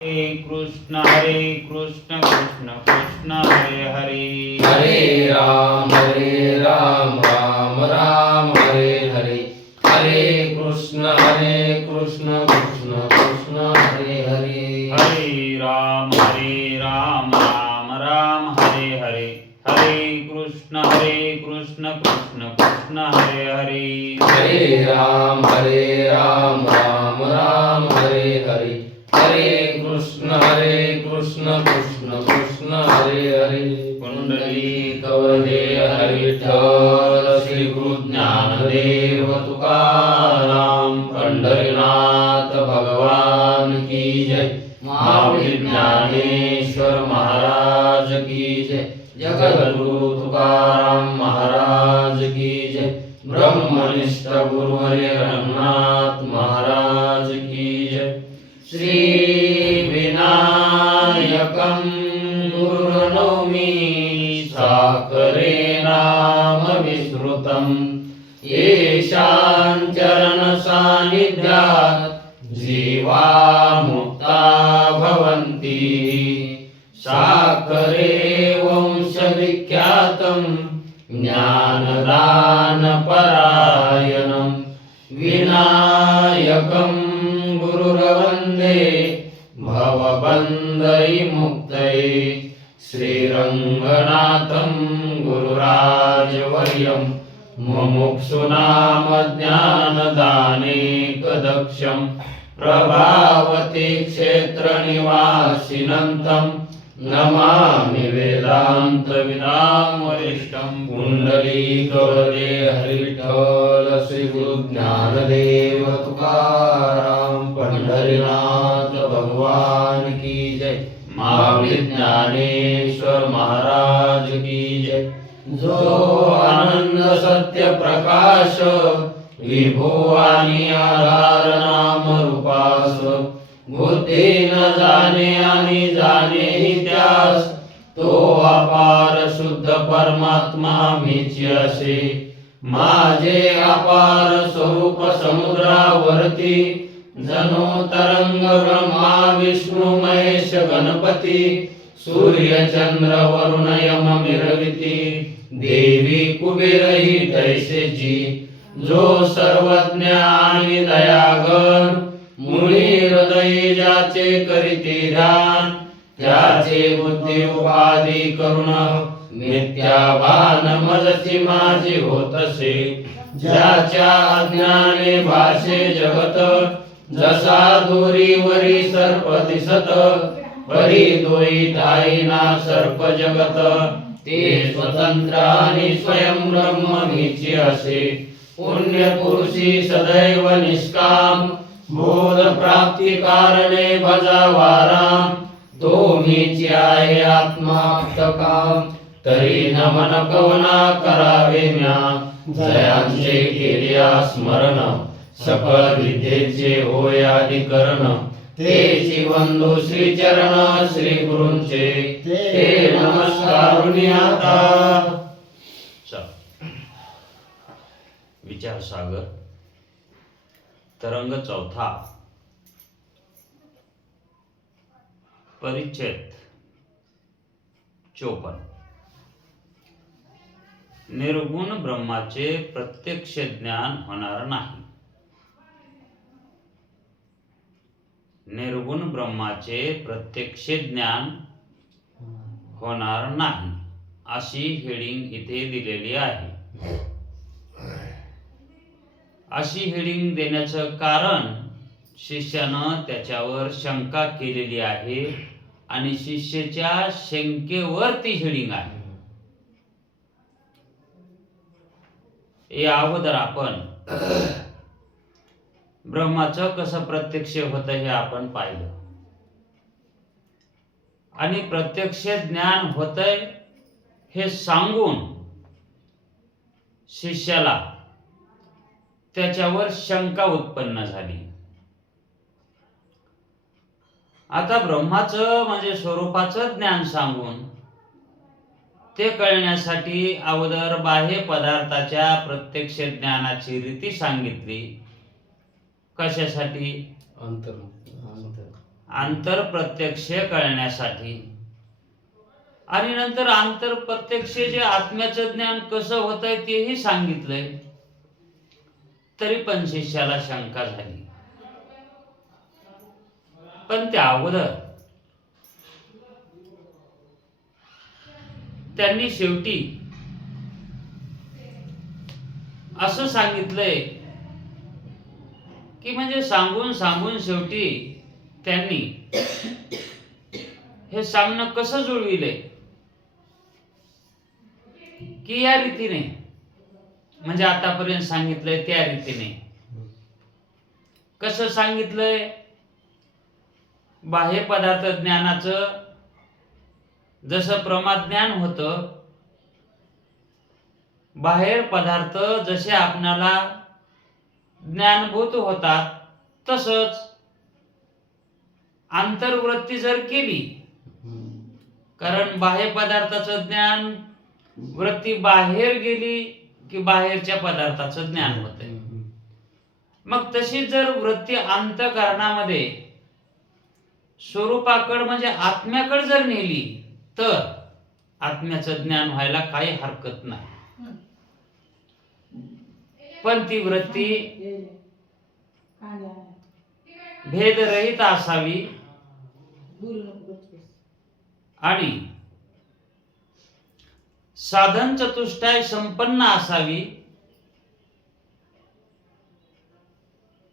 हरे कृष्ण कृष्ण कृष्ण हरे हरे। हरे राम राम राम हरे हरे। हरे कृष्ण कृष्ण कृष्ण हरे हरे। हरे राम राम राम हरे हरे। हरे कृष्ण कृष्ण कृष्ण हरे हरे। हरे राम राम राम हरे हरे। हरे कृष्ण कृष्ण कृष्ण हरे हरे। पुंडलिक वरदे हरि विठ्ठल श्री गुरु ज्ञानदेव तुकाराम पंढरीनाथ भगवान की जय। महावीर ज्ञानेश्वर महाराज की जय। जगद्गुरु तुकाराम महाराज की जय। ब्रह्मनिष्ठ गुरुवर्य रंगनाथ महाराज की जय। श्री विनायकं गुरुर्नौमि साकरे नाम विस्मृतं। येषां चरण सान्निध्यात् जीवा मुक्ता भवन्ति। साकरे वंशविख्यातं ज्ञानदान परायणं। विनायकं गुरुर्वन्दे भवबन्धविमुक्तये। श्रीरङ्गनाथं गुरुराजवर्यं मुमुक्षूणां ज्ञानदानेकदक्षं। प्रभावती क्षेत्रनिवासिनं नमामि वेदान्तविदां वरिष्ठं। पुण्डलीकवरदे हरि विठ्ठल श्री गुरु ज्ञानदेव तुकाराम पंढरीनाथ भगवान की जय। महावीर ज्ञानेश्वर महाराज की जय। जो आनंद सत्य प्रकाश विभो आणि आधार नाम रूपास। बुद्धी न जाणे आणि जाणे त्यास तो अपार शुद्ध परमात्मा मीच असे। माझे अपार स्वरूप समुद्रावरती जणू तरंग ब्रह्मा विष्णू महेश गणपती। सूर्य चंद्र वरुण यम मिरविती देवी कुबेर ही तैसेची। जो सर्वज्ञ आणि दयाघन मुळी हृदयी ज्याचे करीती ध्यान। त्याचे बुद्धी उपाधी करुण मिथ्या भान मजसी माझी होतसे। ज्याच्या अज्ञाने भाषे जगत जसा दोरीवरी सर्प दिसत। परी दोई ठाईना सर्प जगत ते स्वतंत्र आणि स्वयं ब्रह्म मीची असे। पुण्य पुरुषी सदैव निष्काम बोध प्राप्ती कारणे भजावा राम। तो मीची आहे आत्माप्तकाम तरी नमन कवना करावे म्या। जयांचे केल्या स्मरण सकळ विद्येचे होय अधिकरण। तेची वंदो श्री चरण श्री गुरूंचे ते नमस्कारुनी आता। विचार सागर तरंग चौथा परिच्छेद 54। निर्गुण ब्रह्माचे प्रत्यक्ष ज्ञान होणार नाही। निर्गुण ब्रह्माचे प्रत्यक्ष ज्ञान होणार नाही अशी हेडिंग इथे दिलेली आहे। अशी हेडिंग देण्याचं कारण शिष्यानं त्याच्यावर शंका केलेली आहे आणि शिष्याच्या शंकेवर ती हेडिंग आहे। या अगोदर आपण ब्रह्माचं कसं प्रत्यक्ष होतं हे आपण पाहिलं आणि प्रत्यक्ष ज्ञान होतंय हे सांगून शिष्याला त्याच्यावर शंका उत्पन्न झाली। आता ब्रह्माचं म्हणजे स्वरूपाचं ज्ञान सांगून ते कळण्यासाठी अगोदर बाह्य पदार्थाच्या प्रत्यक्ष ज्ञानाची रीती सांगितली। कशासाठी? आंतरप्रत्यक्ष कळण्यासाठी. आणि नंतर आंतरप्रत्यक्ष जे आत्म्याचं ज्ञान कसं होतंय तेही सांगितलंय. तरी पण शिष्याला शंका झाली. पण त्या अगोदर त्यांनी शेवटी असं सांगितलंय की म्हणजे सांगून सांगून शेवटी त्यांनी हे सांगणं कसं जुळविले की या रीतीने, म्हणजे आतापर्यंत सांगितलंय त्या रीतीने. कसं सांगितलंय? बाह्य पदार्थ ज्ञानाचं जसं प्रमाज्ञान होतं, बाहेर पदार्थ जसे आपणाला ज्ञानभूत होतात, तसंच आंतरवृत्ती जर केली, कारण बाह्य पदार्थाचं ज्ञान वृत्ती बाहेर गेली की बाहेरच्या पदार्थाचं ज्ञान होतंय. मग तशी जर वृत्ती अंतःकरणामध्ये स्वरूपाकडे म्हणजे आत्म्याकडे जर नेली तर आत्म्याचं ज्ञान व्हायला काही हरकत नाही. पण ती वृत्ती भेदरहित असावी आणि साधन चतुष्टय संपन्न असावी.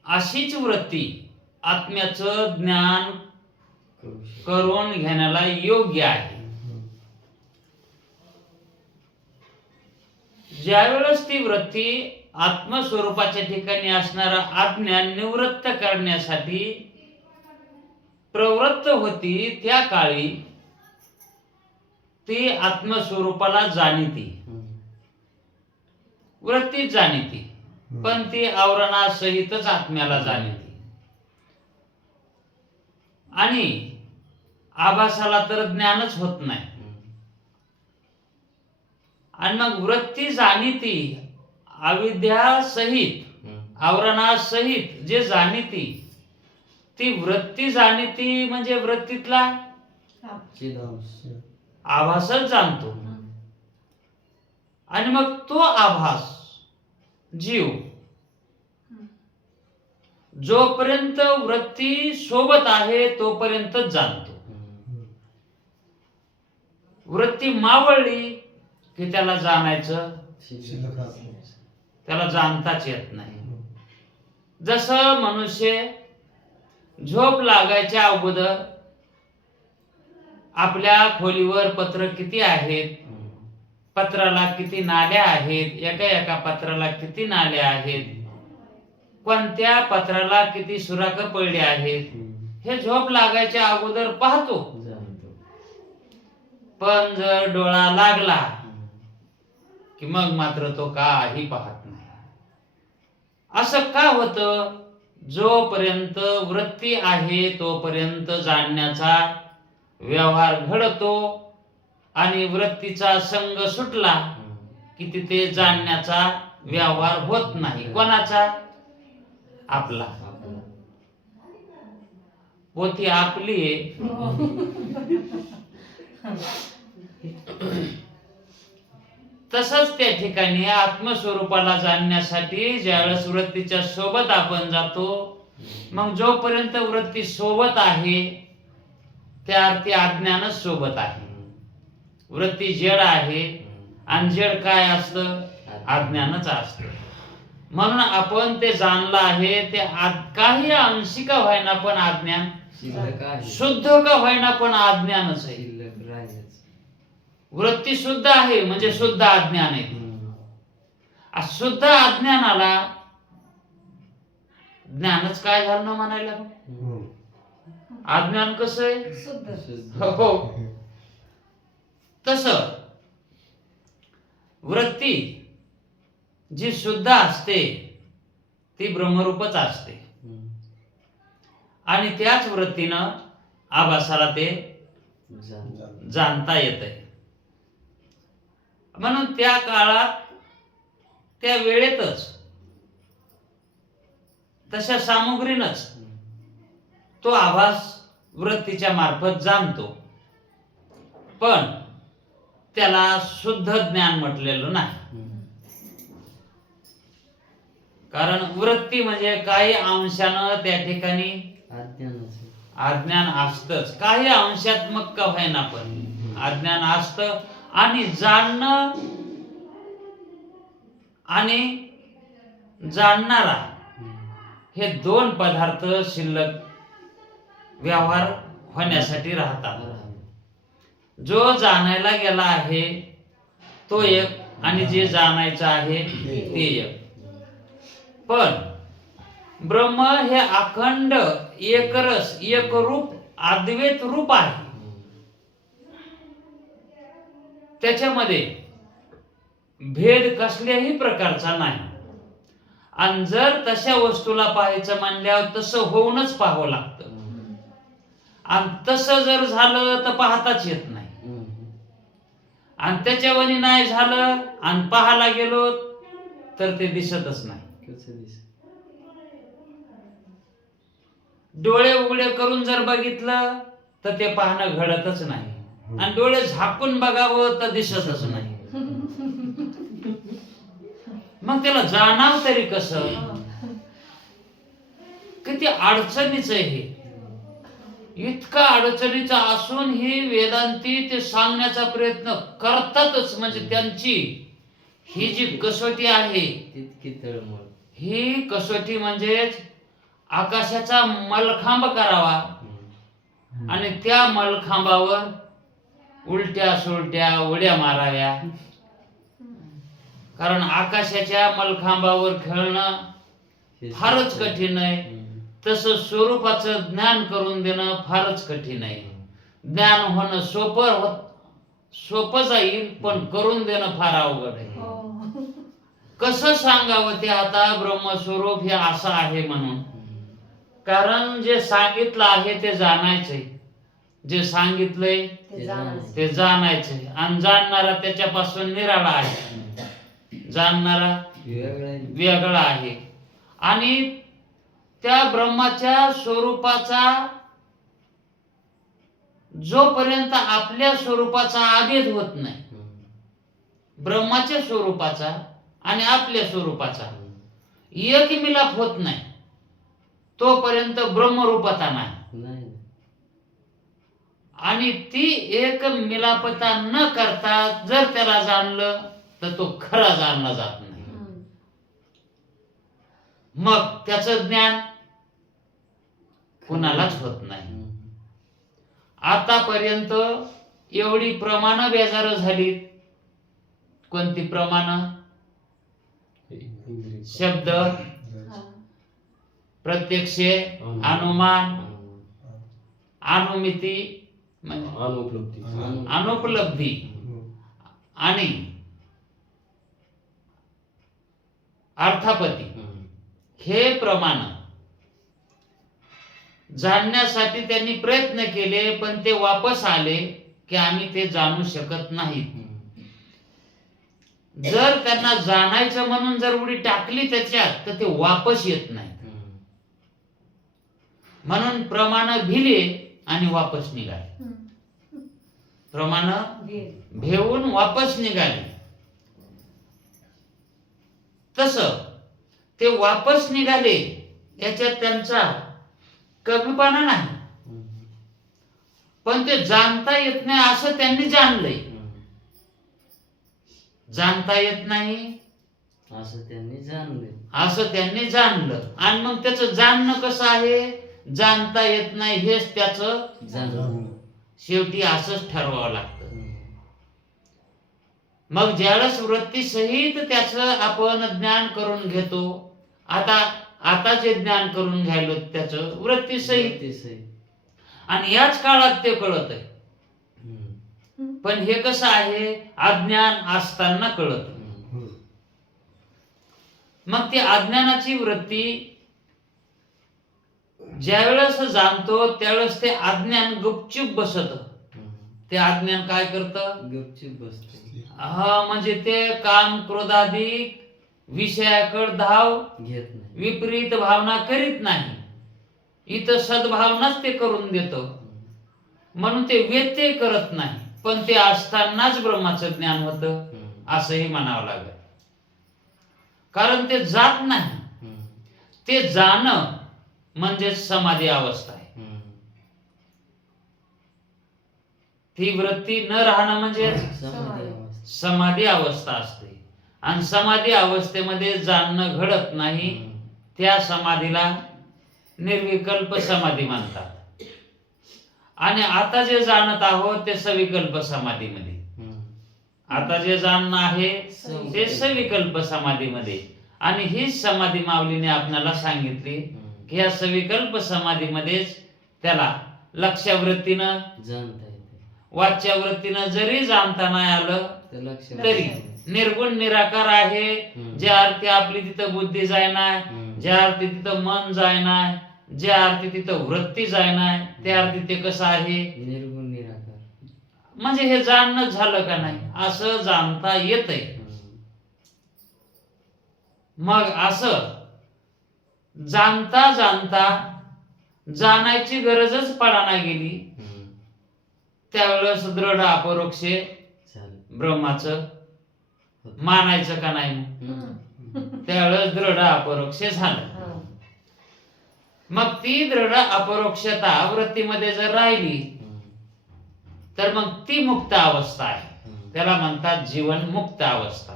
अशीच वृत्ती आत्म्याचं ज्ञान करून घेण्याला योग्य आहे. ज्यावेळेस ती वृत्ती आत्मस्वरूपाच्या ठिकाणी असणारा अज्ञान निवृत्त करण्यासाठी प्रवृत्त होती, त्या काळी ती आत्मस्वरूपाला जाणीती, वृत्ती जाणीती, पण ती आवरणासहितच आत्म्याला जाणीती. आणि आभासाला तर ज्ञानच होत नाही. आणि मग वृत्ती जाणीती अविद्यासहित, आवरणासहित जे जाणीती, ती वृत्ती जाणीती म्हणजे वृत्तीतला आभासच जाणतो. आणि मग तो आभास जीव जोपर्यंत वृत्ती सोबत आहे तोपर्यंतच जाणतो. वृत्ती मावळली की त्याला जाणायचं, त्याला जाणताच येत नाही. जसं मनुष्य झोप लागायच्या अगोदर आपल्या खोलीवर पत्र किती आहेत, पत्राला किती नाल्या आहेत, एका एका पत्राला किती नाल्या आहेत, कोणत्या पत्राला किती सुराख पडले आहेत, हे झोप लागायच्या अगोदर पाहतो. पण जर डोळा लागला की मग मात्र तो काही पाहत नाही. असं का होतं? जोपर्यंत वृत्ती आहे तोपर्यंत जाणण्याचा व्यवहार घडतो आणि वृत्तीचा संग सुटला की तिथे जाणण्याचा व्यवहार होत नाही. कोणाचा? आपला. पोथी आपली तसंच त्या ठिकाणी आत्मस्वरूपाला जाणण्यासाठी ज्यावेळेस वृत्तीच्या सोबत आपण जातो, मग जोपर्यंत वृत्ती सोबत आहे त्या अर्थी अज्ञानच सोबत आहे. वृत्ती जड आहे आणि जड काय असतं? अज्ञानच असतं. म्हणून आपण ते जाणलं आहे ते काही अंशी का व्हायना पण अज्ञान, शुद्ध का व्हायना पण अज्ञानच आहे. वृत्ती शुद्ध आहे म्हणजे शुद्ध अज्ञान आहे. शुद्ध अज्ञानाला ज्ञानच काय झालं ना म्हणायला? अज्ञान कसं आहे? हो, तस वृत्ती जी शुद्ध असते ती ब्रह्मरूपच असते आणि त्याच वृत्तीनं आभासाला ते जाणता येतंय. म्हणून त्या काळात त्या वेळेतच तशा सामुग्रीनच तो आभास वृत्तीच्या मार्फत जाणतो, पण त्याला शुद्ध ज्ञान म्हटलेलं नाही. कारण वृत्ती म्हणजे काही अंशानं त्या ठिकाणी अज्ञान असतच, काही अंशात्मक का होईना पण अज्ञान असत. आणि जाणणं आणि जाणणारा हे दोन पदार्थ शिल्लक व्यवहार होण्यासाठी राहतात. जो जाणायला गेला आहे तो एक, आणि जे जाणायचं आहे ते एक. पण ब्रह्म हे अखंड एकरस एकरूप अद्वैत रूप आहे. त्याच्यामध्ये भेद कसल्याही प्रकारचा नाही. आणि जर तशा वस्तूला पाहायचं म्हणल्यावर तसं होऊनच पाहावं लागतं. आणि तसं जर झालं तर पाहताच येत नाही. आणि त्याच्यावरी नाही झालं आणि पाहायला गेलो तर ते दिसतच नाही. डोळे उघडे करून जर बघितलं तर ते पाहणं घडतच नाही. आणि डोळे झाकून बघावं तर दिसतच नाही. मग त्याला जाणाव तरी कसं? किती अडचणीचं हे. इतका अडचणीचा असून ही वेदांती ते सांगण्याचा प्रयत्न करतातच. म्हणजे त्यांची ही जी कसोटी आहे ही कसोटी म्हणजेच आकाशाचा मलखांब करावा आणि त्या मलखांबावर उलट्या सुलट्या उड्या माराव्या. कारण आकाशाच्या मलखांबावर खेळणं फारच कठीण आहे. तसं स्वरूपाचं ज्ञान करून देणं फारच कठीण आहे. ज्ञान होणं सोपं जाईल, पण करून देणं फार अवघड आहे. कसं सांगावं ते आता ब्रह्मस्वरूप हे असं आहे म्हणून? कारण जे सांगितलं आहे ते जाणायचंय, जे सांगितलंय ते जाणायचंय. आणि जाणणारा त्याच्यापासून निराळा आहे, जाणणारा वेगळा आहे. आणि त्या ब्रह्माच्या स्वरूपाचा जोपर्यंत आपल्या स्वरूपाचा आभेद होत नाही, ब्रह्माच्या स्वरूपाचा आणि आपल्या स्वरूपाचा एक मिलाप होत नाही, तोपर्यंत ब्रह्मरूपता नाही. आणि ती एक मिलापता न करता जर त्याला जाणलं तर तो खरा जाणला जात नाही. मग त्याचं ज्ञान कुणालाच होत नाही. आतापर्यंत एवढी प्रमाण बेजार झाली. कोणती प्रमाण? शब्द, प्रत्यक्ष, अनुमान, अनुमिती, अनुपलब्धी आणि अर्थापत्ती हे प्रमाण जाणण्यासाठी त्यांनी प्रयत्न केले, पण ते वापस आले की आम्ही ते जाणू शकत नाही. जर त्यांना जाणायचं म्हणून जर उडी टाकली त्याच्यात तर ते वापस येत नाही. म्हणून प्रमाण भिले आणि वापस निघाले. प्रमाण भेवून वापस निघाले. तसं ते वापस निघाले याच्यात त्यांचा कमीपणा नाही, पण ते जाणता येत नाही असं त्यांनी जाणलंय. जाणता येत नाही असं त्यांनी जाणलं. आणि मग त्याचं जाणणं कसं आहे? जाणता येत नाही हेच त्याचं शेवटी असंच ठरवावं लागतं. मग ज्यावेळेस वृत्ती सहित त्याचं आपण ज्ञान करून घेतो, आता जे ज्ञान करून घ्यायलो त्याचं वृत्ती सहित, आणि याच काळात ते कळत आहे. पण हे कसं आहे? अज्ञान असताना कळत. मग ती अज्ञानाची वृत्ती ज्यावेळेस जाणतो त्यावेळेस ते अज्ञान गुपचूप बसत. ते अज्ञान काय करतं? गुपचूप बसत. म्हणजे ते काम क्रोधादी विषयाकडे धाव घेत नाही, विपरीत भावना करीत नाही. इथं सद्भावनाच ते करून देतो. म्हणून ते व्यत्यय करत नाही, पण ते असतानाच ब्रह्माचं ज्ञान होतं असंही म्हणावं लागेल. कारण ते जात नाही, ते जाणं म्हणजे समाधी अवस्था आहे. ती वृत्ती न राहणं म्हणजे समाधी अवस्था असते. आणि समाधी अवस्थेमध्ये जाणणं घडत नाही, त्या समाधीला निर्विकल्प समाधी म्हणतात. आणि आता जे जाणत आहोत ते सविकल्प समाधीमध्ये. आता जे जाणणं आहे ते सविकल्प समाधीमध्ये. आणि हीच समाधी माऊलीने आपल्याला सांगितली की या सविकल्प समाधीमध्येच त्याला लक्षवृत्तीनं वाच्यावृत्तीनं जरी जाणता नाही आलं तरी निर्गुण निराकार आहे. ज्या अर्थी आपली तिथं बुद्धी जाय नाही, ज्या अर्थी तिथं मन जाय नाही, ज्या अर्थी तिथं वृत्ती जाय नाही, त्या अर्थी ते कसं आहे निर्गुण निराकार. म्हणजे हे जाणणं झालं का नाही असं जाणता येतंय. मग असं जाणता जाणता जाणायची गरजच पडाना गेली, त्यावेळेस दृढ अपरोक्षे ब्रह्माचं मानायचं का नाही, त्यावेळेस दृढ अपरोक्ष झालं. मग ती दृढ अपरोक्षता वृत्तीमध्ये जर राहिली तर मग ती मुक्त अवस्था आहे, त्याला म्हणतात जीवन मुक्त अवस्था.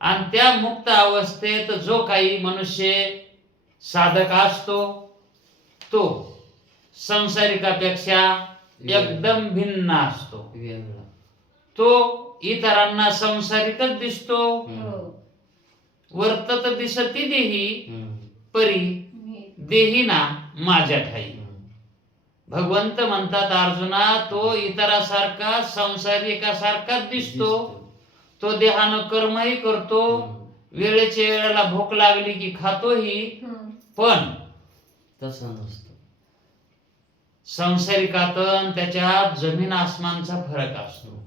आणि त्या मुक्त अवस्थेत जो काही मनुष्य साधक असतो तो संसारिकापेक्षा एकदम भिन्न असतो. तो इतरांना संसारिकच दिसतो. वर्तत दिसती देही परी देही ना माझ्या ठाई. भगवंत म्हणतात अर्जुना, तो इतरासारखा संसारिकासारखाच दिसतो. तो देहानं कर्मही करतो, वेळेच्या वेळेला भूक लागली की खातोही, पण तसं नसतं. संसारिकात त्याच्यात जमीन आसमानचा फरक असतो.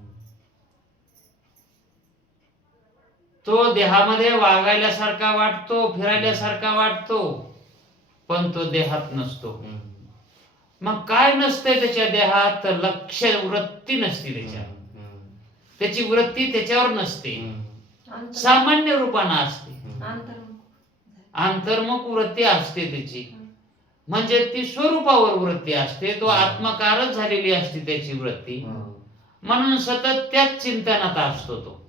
तो देहामध्ये वागायल्यासारखा वाटतो, फिरायल्यासारखा वाटतो, पण तो देहात नसतो. मग काय नसतंय त्याच्या देहात? लक्ष वृत्ती नसते त्याच्यात. त्याची वृत्ती त्याच्यावर नसते, सामान्य रूपानं असते. अंतर्मुख वृत्ती असते त्याची, म्हणजे ती स्वरूपावर वृत्ती असते. तो आत्मकारच झालेली असते त्याची वृत्ती. म्हणून सतत त्याच चिंतनात असतो, तो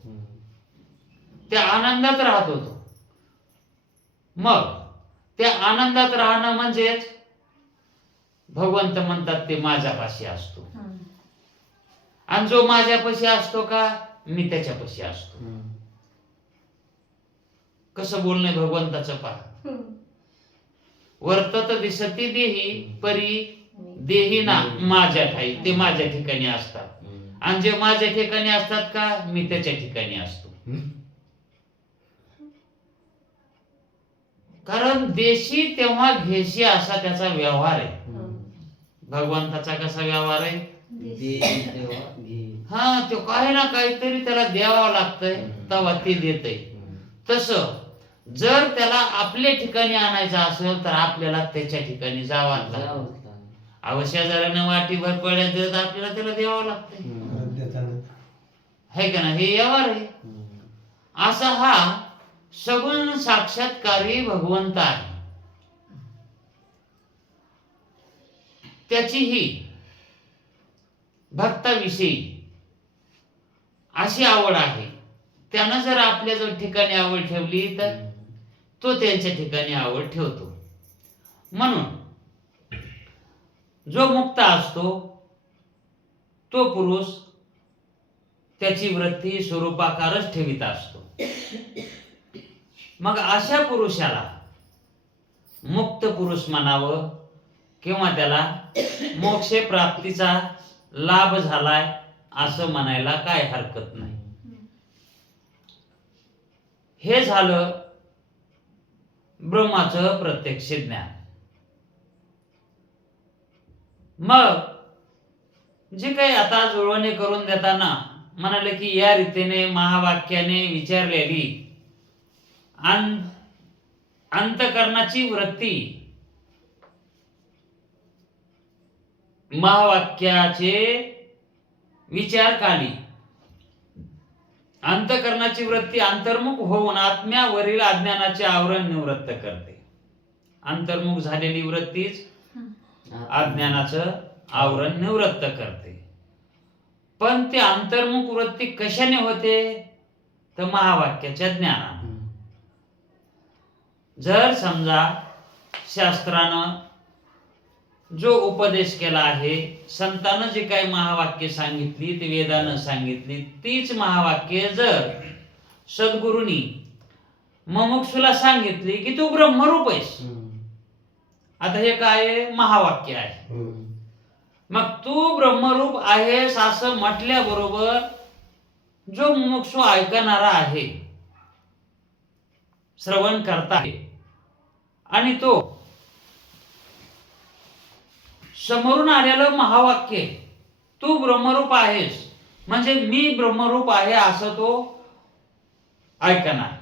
त्या आनंदात राहत होतो. मग त्या आनंदात राहणं म्हणजेच भगवंत म्हणतात ते माझ्यापाशी असतो. आणि जो माझ्यापाशी असतो का, मी त्याच्यापाशी असतो. कसं बोलणं भगवंताचं पहा. वर्तत दिसती देही परी देही ना माझ्या ठाई. ते माझ्या ठिकाणी असतात. आणि जे माझ्या ठिकाणी असतात का, मी त्याच्या ठिकाणी असतो. कारण देशी तेव्हा घेशी असा त्याचा व्यवहार आहे. भगवंताचा कसा व्यवहार आहे? हा, तो काही ना काहीतरी त्याला द्यावं लागतंय तेव्हा ते देतय. तसं जर त्याला आपल्या ठिकाणी आणायचं असेल तर आपल्याला त्याच्या ठिकाणी जावं लागतं. शेजाऱ्यानं वाटीभर पड्या देत आपल्याला त्याला द्यावं लागतंय, है का ना? हे व्यवहार आहे. असा हा सगुण साक्षात्कारी भगवंत आहे. त्याचीही भक्ताविषयी अशी आवड आहे. त्यानं जर आपल्या जर ठिकाणी आवड ठेवली तर तो त्यांच्या ठिकाणी आवड ठेवतो. म्हणून जो मुक्त असतो तो पुरुष त्याची वृत्ती स्वरूपाकारच ठेवित असतो. मग अशा पुरुषाला मुक्त पुरुष म्हणावं किंवा त्याला मोक्ष प्राप्तीचा लाभ झालाय असं म्हणायला काय हरकत नाही. हे झालं ब्रह्माचं प्रत्यक्ष ज्ञान. मग जे काही आता जुळवणी करून देताना म्हणाले की या रीतीने महावाक्याने विचारलेली अंतकरणाची वृत्ती महावाक्याचे विचार काली अंतःकरणाची वृत्ती अंतर्मुख होऊन आत्म्यावरील अज्ञानाचे आवरण निवृत्त करते. अंतर्मुख झालेली वृत्तीच अज्ञानाचं आवरण निवृत्त करते. पण ते अंतर्मुख वृत्ती कशाने होते तर महावाक्याच्या ज्ञानाने. जर समजा शास्त्रानं जो उपदेश केला आहे, संतानं जे काही महावाक्य सांगितली ते वेदानं सांगितली, तीच महावाक्य जर सद्गुरूंनी मुमुक्षुला सांगितली की तू ब्रह्मरूप आहेस, आता हे काय महावाक्य आहे, मग तू ब्रह्मरूप आहेस असं म्हटल्याबरोबर जो मुमुक्षु ऐकणारा आहे, श्रवण करता आहे, आणि तो समोरून आलेलं महावाक्य तू ब्रह्मरूप आहेस म्हणजे मी ब्रह्मरूप आहे असं तो ऐकणार.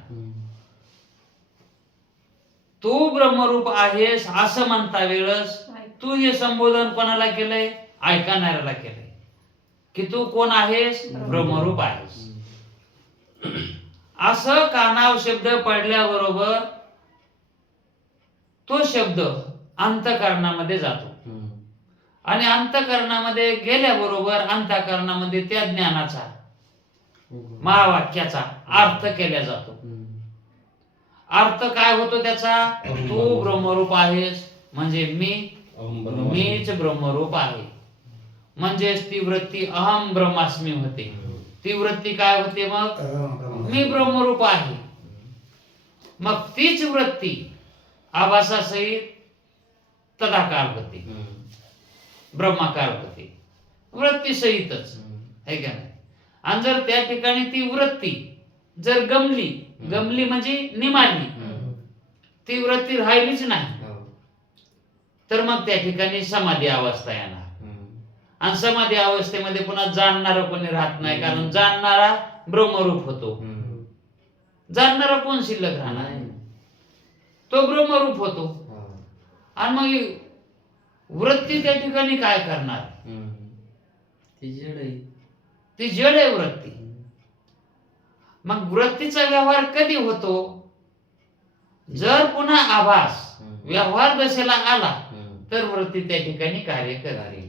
तू ब्रह्मरूप आहेस असं म्हणता वेळेस तू हे संबोधन कोणाला केलंय? ऐकणाऱ्याला केलंय की तू कोण आहेस? ब्रह्मरूप आहेस. असं कानाव शब्द पडल्याबरोबर तो शब्द अंतःकरणामध्ये जातो आणि अंतःकरणामध्ये गेल्याबरोबर अंतःकरणामध्ये त्या ज्ञानाचा महावाक्याचा अर्थ केला जातो. अर्थ काय होतो त्याचा? तू ब्रह्मरूप आहेस म्हणजे मीच ब्रह्मरूप आहे. म्हणजेच ती वृत्ती अहम ब्रह्मास्मी होते. ती वृत्ती काय होते? मग मी ब्रह्मरूप आहे. मग तीच वृत्ती आभासासहित तदाकार होते, ब्रह्माकार होते, वृत्ती सहितच आहे का नाही. आणि जर त्या ठिकाणी ती वृत्ती जर गमली म्हणजे निमाली, ती वृत्ती राहिलीच नाही, तर मग त्या ठिकाणी समाधी अवस्था येणार. आणि समाधी अवस्थेमध्ये पुन्हा जाणणारा कोणी राहत नाही, कारण जाणणारा ब्रह्मरूप होतो. जाणणारा कोण शिल्लक राहणार? तो ब्रह्मरूप होतो. आणि मग वृत्ती त्या ठिकाणी काय करणार? ती जड आहे वृत्ती. मग वृत्तीचा व्यवहार कधी होतो? जर पुन्हा आभास व्यवहार दशेला आला तर वृत्ती त्या ठिकाणी कार्य करेल.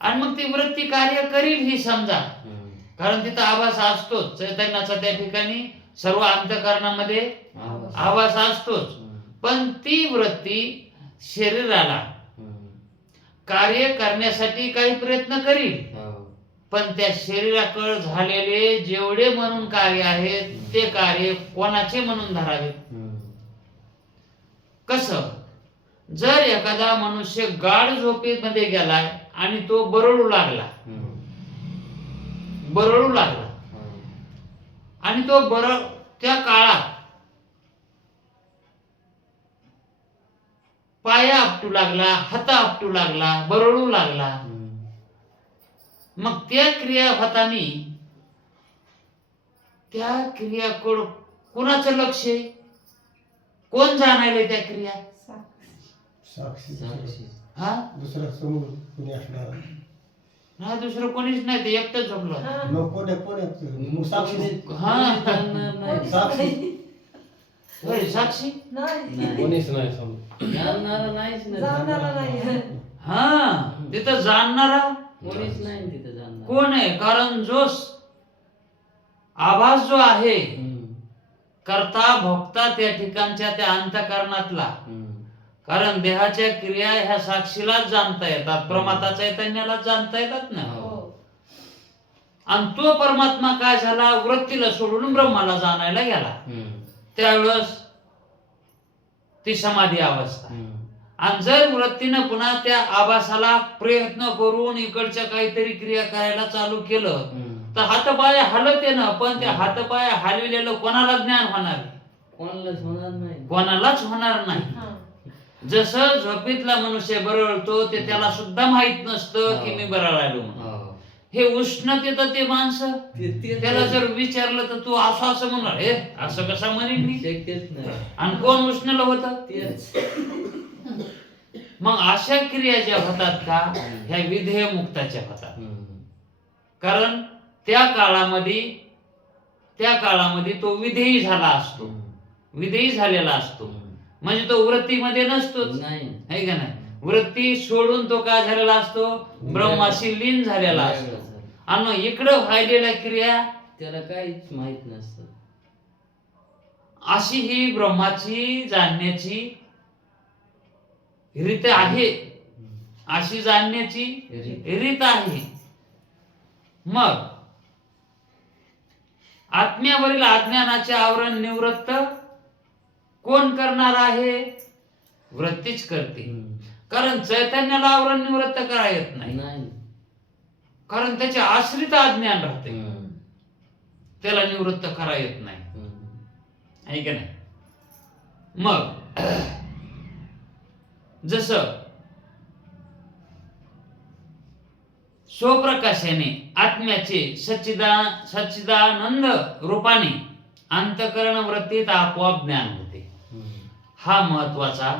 आणि मग ती वृत्ती कार्य करील ही समजा, कारण तिथं आभास असतोच. चैतन्याचा त्या ठिकाणी सर्व अंतःकरणामध्ये आभास असतोच. पण ती वृत्ती शरीराला कार्य करण्यासाठी काही प्रयत्न करील, पण त्या शरीराकडे झालेले जेवढे म्हणून कार्य आहेत ते कार्य कोणाचे म्हणून धरावे? कसं? जर एखादा मनुष्य गाढ झोपेमध्ये गेलाय आणि तो बरळू लागला आणि तो त्या काळात पाया आपटू लागला, हात आपटू लागला, बरळू लागला, मग त्या क्रिया होतानी त्या क्रियाकडं कुणाचं लक्ष आहे? कोण जाणायले त्या क्रिया? हा, दुसरं कोणीच नाही, ते एकटंच झोपलं. साक्षी हा, तिथं जाणणारा कोण आहे? कारण जो आभास जो आहे, करता भोगता त्या ठिकाणच्या त्या अंतःकरणातला, कारण देहाच्या क्रिया ह्या साक्षीलाच जाणता येतात, प्रमाता चैतन्यालाच जाणता येतात ना. आणि तो परमात्मा काय झाला? वृत्तीला सोडून ब्रह्माला जाणायला गेला. त्यावेळेस ती समाधी अवस्था. आणि जर वृत्तीनं पुन्हा त्या आभासाला प्रयत्न करून इकडच्या काहीतरी क्रिया करायला चालू केलं तर हातपाय हलत येणं, पण त्या हातपाय हलविलेलं कोणाला ज्ञान होणार? कोणालाच होणार नाही. जसं झोपेतला मनुष्य बरळतो ते त्याला सुद्धा माहित नसतं की मी बरळायलो. हे उष्णतेत ते माणसं, त्याला जर विचारलं तर तू असं असं म्हणणार, हे असं कसं म्हणेन मी? आणि कोण उष्णलं होतं? मग अशा क्रिया ज्या होतात का ह्या विधेय मुक्ताच्या होतात. कारण त्या काळामध्ये तो विधेयी झाला असतो, विधेयी झालेला असतो, म्हणजे तो वृत्तीमध्ये नसतोच, नाही. आहे का नाही. वृत्ती सोडून तो काय झालेला असतो, ब्रह्माशी लीन झालेला असतो. आणि इकडं व्हायलेल्या क्रिया त्याला काहीच माहित नसतं. अशी ही ब्रह्माची जाणण्याची रीत आहे, अशी जाणण्याची रीत आहे. मग आत्म्यावरील अज्ञानाचे आवरण निवृत्त कोण करणार आहे? वृत्तीच करते. कारण चैतन्याला आवरण निवृत्त करा येत नाही, कारण त्याचे आश्रित अज्ञान राहते, त्याला निवृत्त करा येत नाही, आहे का नाही. मग जसं स्वप्रकाशाने आत्म्याचे सच्चिदानंद रूपाने अंतकरण वृत्तीत आपोआप ज्ञान होते. हा महत्वाचा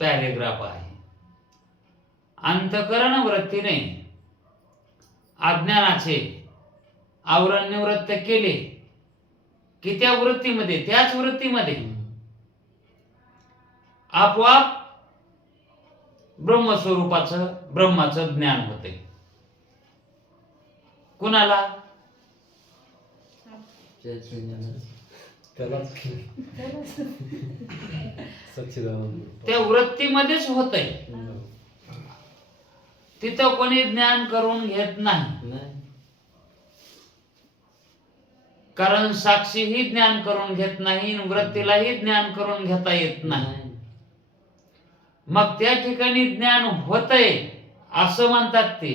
पॅरेग्राफ आहे. अंतकरण वृत्तीने अज्ञानाचे आवरण निवृत्त केले की त्याच वृत्तीमध्ये आपोआप ब्रह्माचं ज्ञान होते. कुणाला? त्या वृत्तीमध्येच होतंय, तिथं कोणी ज्ञान करून घेत नाही. कारण साक्षीही ज्ञान करून घेत नाही, वृत्तीलाही ज्ञान करून घेता येत नाही. मग त्या ठिकाणी ज्ञान होतंय असं म्हणतात, ते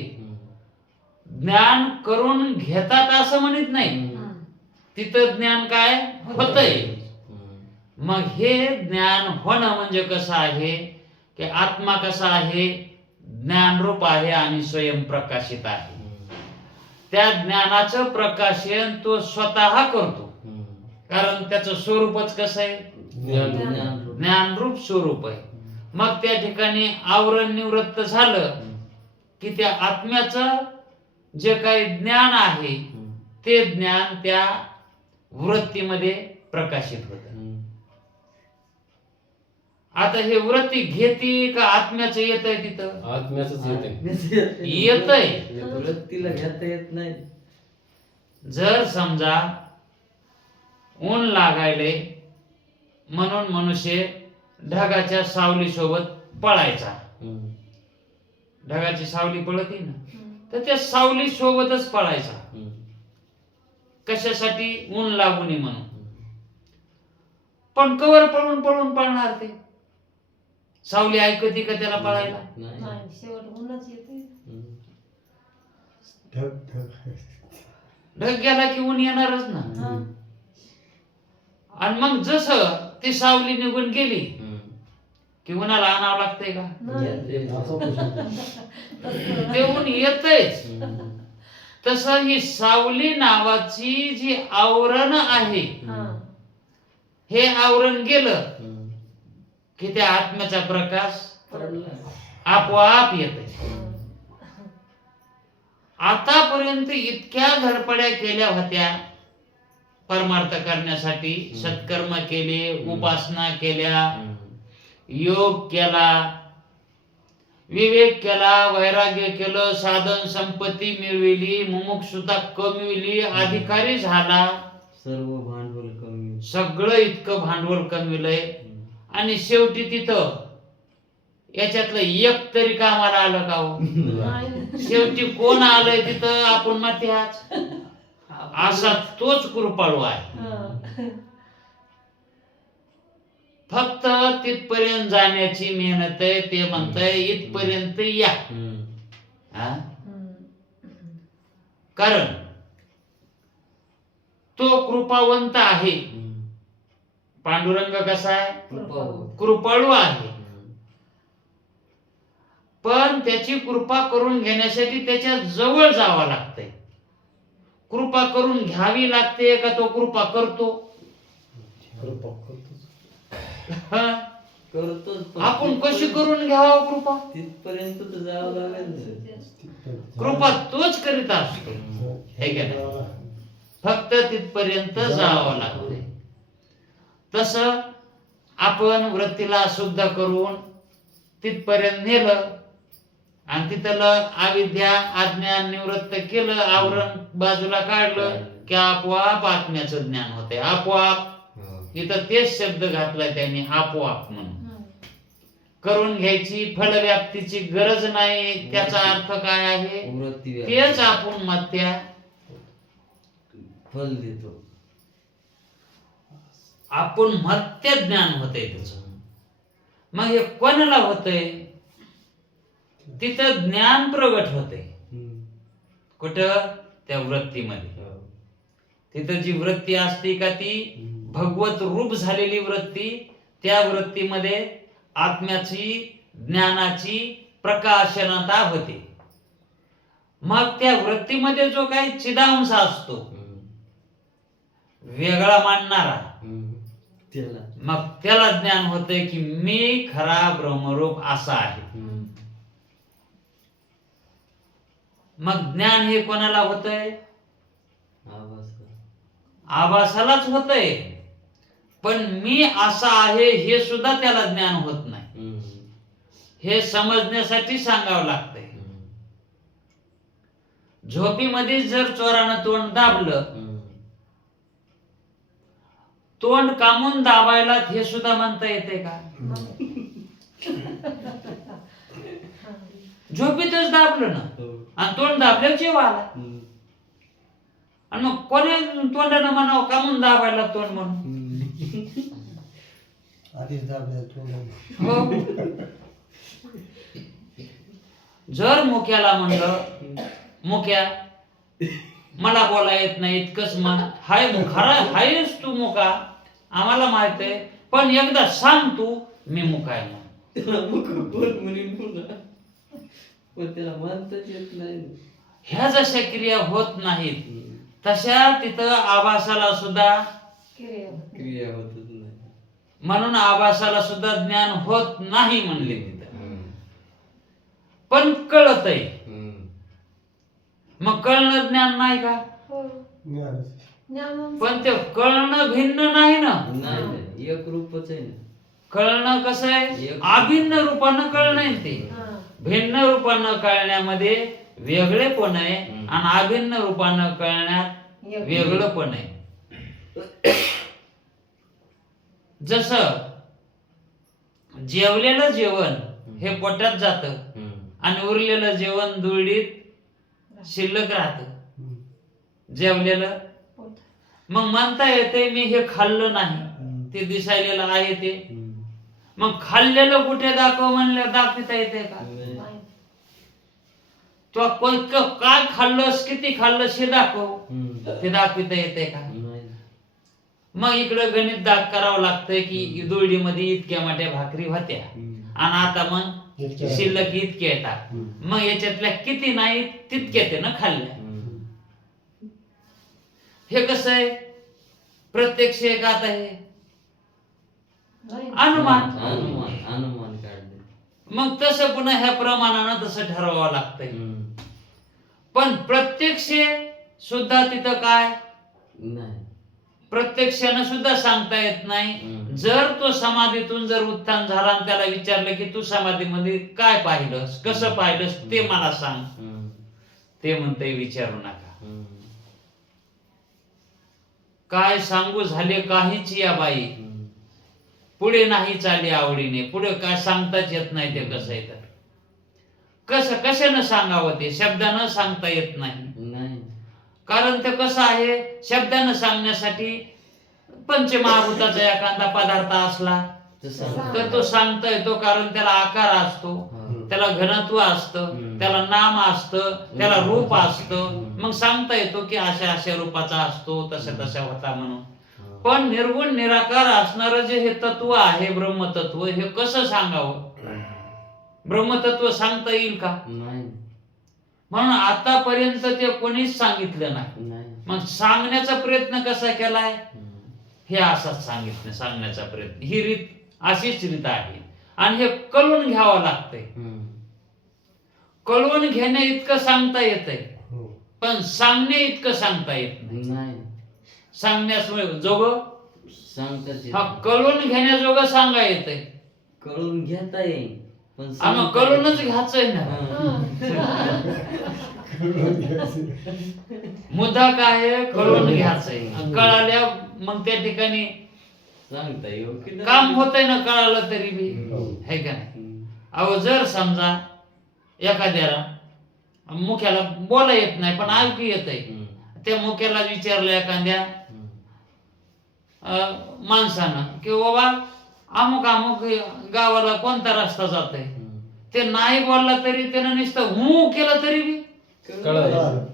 ज्ञान करून घेतात असं म्हणत नाही, तिथं ज्ञान काय होतंय. मग हे ज्ञान होणं म्हणजे कसं आहे की आत्मा कसा आहे, ज्ञानरूप आहे आणि स्वयंप्रकाशित आहे. त्या ज्ञानाचं प्रकाशन तो स्वतः करतो, कारण त्याचं स्वरूपच कसं आहे, ज्ञानरूप स्वरूप आहे. मग त्या ठिकाणी आवरण निवृत्त झालं की त्या आत्म्याचं जे काही ज्ञान आहे ते ज्ञान त्या वृत्तीमध्ये प्रकाशित होत. आता हे वृत्ती घेती का आत्म्याचं येतंय? तिथं आत्म्याच येतंय, वृत्तीला घेता येत नाही. जर समजा ऊन लागायले म्हणून मनुष्य ढगाच्या सावली सोबत पळायचा, ढगाची सावली पळती ना, तर त्या सावली सोबतच पळायचा. कशासाठी? ऊन लागू नये म्हणून. पण कवर पळून पळून पळणार ते? सावली ऐकती का त्याला पळायला? ढग गेला की ऊन येणारच ना. आणि मग जसं ती सावली निघून गेली की उन्हाला आणावं लागतंय का? ते ऊन येतच. तसं ही सावली नावाची जी आवरण आहे, हे आवरण गेलं की त्या आत्म्याचा प्रकाश आपोआप येतोय. आतापर्यंत इतक्या धडपड्या केल्या होत्या परमार्थ करण्यासाठी, सत्कर्म केले, उपासना केल्या, योग केला, विवेक केला, वैराग्य केलं, साधन संपत्ती मिळविली, मुमुक्षुता कमविली, अधिकारी झाला, सर्व भांडवल कमी, सगळं इतकं भांडवल कमविलंय. आणि शेवटी तिथं याच्यातलं एक तरी कामाला आलं का हो? शेवटी कोण आलंय तिथं? आपण मात्याच. असा तोच कृपाळू आहे. फक्त तिथपर्यंत जाण्याची मेहनत आहे. ते म्हणतंय इथपर्यंत या. कारण तो कृपावंत आहे. पांडुरंग कसा आहे? कृपाळू आहे. पण त्याची कृपा करून घेण्यासाठी त्याच्या जवळ जावं लागतंय. कृपा करून घ्यावी लागते का तो कृपा करतो? करतोच पण आपण कशी करून घ्यावा कृपा? तिथपर्यंत तर जावं लागेल ना. कृपा तोच करीत असतो, हे का नाही? फक्त तिथपर्यंत जावं लागतंय. तसं आपण वृत्तीला शुद्ध करून तिथपर्यंत नेलं आणि तिथलं अविद्या अज्ञान निवृत्त केलं, आवरण बाजूला काढलं की आपोआप आत्म्याचं ज्ञान होतंय. आपोआप, इथं तेच शब्द घातलाय त्यांनी, आपोआप म्हणून. करून घ्यायची फलव्याप्तीची गरज नाही. त्याचा अर्थ काय आहे? वृत्ती तेच आपण मत्या फल देतो. आपण मत्य ज्ञान होतंय त्याचं. मग हे कोणाला होतंय? तिथं ज्ञान प्रगट होतंय. कुठं? त्या वृत्तीमध्ये. तिथं जी वृत्ती असते का, ती भगवत रूप झालेली वृत्ती, त्या वृत्तीमध्ये आत्म्याची ज्ञानाची प्रकाशनता होते. मग त्या वृत्तीमध्ये जो काही चिदांश असतो, वेगळा मानणारा, मग त्याला ज्ञान होतंय की मी खरा ब्रह्मरूप असा आहे. मग ज्ञान हे कोणाला होतंय? आभासालाच होतंय. पण मी असा आहे हे सुद्धा त्याला ज्ञान होत नाही. हे समजण्यासाठी सांगावं लागतंय. झोपीमध्ये जर चोरानं तोंड दाबलं, तोंड कामून दाबायला हे सुद्धा म्हणता येते का? झोपीतच दाबलं ना, आणि तोंड दाबल्यावर जेव्हा आला, आणि मग कोणी तोंडानं म्हणावं कामून दाबायला तोंड म्हणून? हो. जर मुक्याला म्हणलं, मुक्या मला बोला येत नाही, इतकंच म्हण, हाय खरा हायच तू मुका, आम्हाला माहित आहे, पण एकदा सांग तू मी मुकाय म्हणून. कोण म्हणेन पुन्हा? पण त्याला म्हणताच येत नाही. ह्या जशा क्रिया होत नाहीत, तशा तिथं आभासाला सुद्धा क्रिया होतच नाही. म्हणून आभासाला सुद्धा ज्ञान होत नाही म्हणले तिथं. पण कळतंय. मग कळणं ज्ञान नाही का? पण ते कळणं भिन्न नाही ना. नाही, एक रूपच आहे ना. कळणं कसं आहे? अभिन्न रूपानं कळणं आहे ते. भिन्न रूपानं कळण्यामध्ये वेगळेपण आहे, आणि अभिन्न रूपानं कळण्यात वेगळं पण आहे. जसं जेवलेलं जेवण हे पोटात जातं, आणि उरलेलं जेवण दुरडीत शिल्लक राहतं. जेवलेलं मग म्हणता येते मी हे खाल्लं नाही, ते दिसायलेलं आहे ते. मग खाल्लेलं कुठे दाखव म्हणलं दाखविता येते का? तो काय खाल्लंस, किती खाल्लंस हे दाखव, ते दाखविता येते का? मग इकडं गणित दाग करावं लागतंय की दुरडीमध्ये इतक्या मोठ्या भाकरी होत्या, आणि आता मग शिल्लक इतके येतात. मग याच्यातल्या किती नाही तितक्या ते ना खाल्ल्या. हे कसं आहे? प्रत्यक्ष एक आता हे अनुमान. अनुमान काढले. मग तसं पुन्हा ह्या प्रमाणानं तसं ठरवावं लागतंय. पण प्रत्यक्ष सुद्धा तिथं काय नाही, प्रत्यक्षानं सुद्धा सांगता येत नाही. जर तो समाधीतून जर उत्थान झाला आणि त्याला विचारलं की तू समाधीमध्ये काय पाहिलंस, कसं पाहिलंस, ते मला सांग, ते म्हणते विचारू नका. काय सांगू झाले काहीच या बाई, पुढे नाही चाले आवडीने. पुढे काय सांगताच येत नाही. ते कसं आहे तर कसं कशानं सांगावं? ते शब्दानं सांगता येत नाही. कारण ते कसं आहे, शब्दानं सांगण्यासाठी पंचमहाभूताचा एखादा पदार्थ असला तर तो सांगता येतो, कारण त्याला आकार असतो, त्याला घनत्व असतं, त्याला नाम असतं, त्याला रूप असतं. मग सांगता येतो की अशा अशा रूपाचा असतो, तसा तसा होता म्हणून. पण निर्गुण निराकार असणारं जे हे तत्व आहे, ब्रह्मतत्व, हे कसं सांगावं? ब्रह्मतत्व सांगता येईल का? म्हणून आतापर्यंत ते कोणीच सांगितलं नाही. मग सांगण्याचा प्रयत्न कसा केलाय? हे असाच सांगितलं, सांगण्याचा प्रयत्न. ही रीत अशीच रीत आहे. आणि हे कळून घ्यावं लागतंय. हम्म. कळून घेणे इतकं सांगता येतंय, पण सांगणे इतकं सांगता येत नाही. नाही सांगण्यास जोग सांगताच येत हा नाही. कळून घेण्याजोगं सांगा येतंय. कळून घेता येईल पण मग सांगता कळूनच येत घ्यायचंय ना. नाही. मुद्दा काय आहे? कळून घ्यायचंय. कळाल्या मग त्या ठिकाणी सांगता येऊ की नाही? काम होतंय ना, कळालं तरी बी है का नाही. हम्म. अहो जर समजा एखाद्याला मुख्याला बोला येत नाही पण ऐकू येतंय, हम्म. त्या मुख्याला विचारलं एखाद्या हम्म. माणसानं की बाबा अमुक अमुक गावाला कोणता रस्ता जातोय, हम्म. ते नाही बोलला तरी त्यानं नुसतं हू केलं तरी बी कळलं.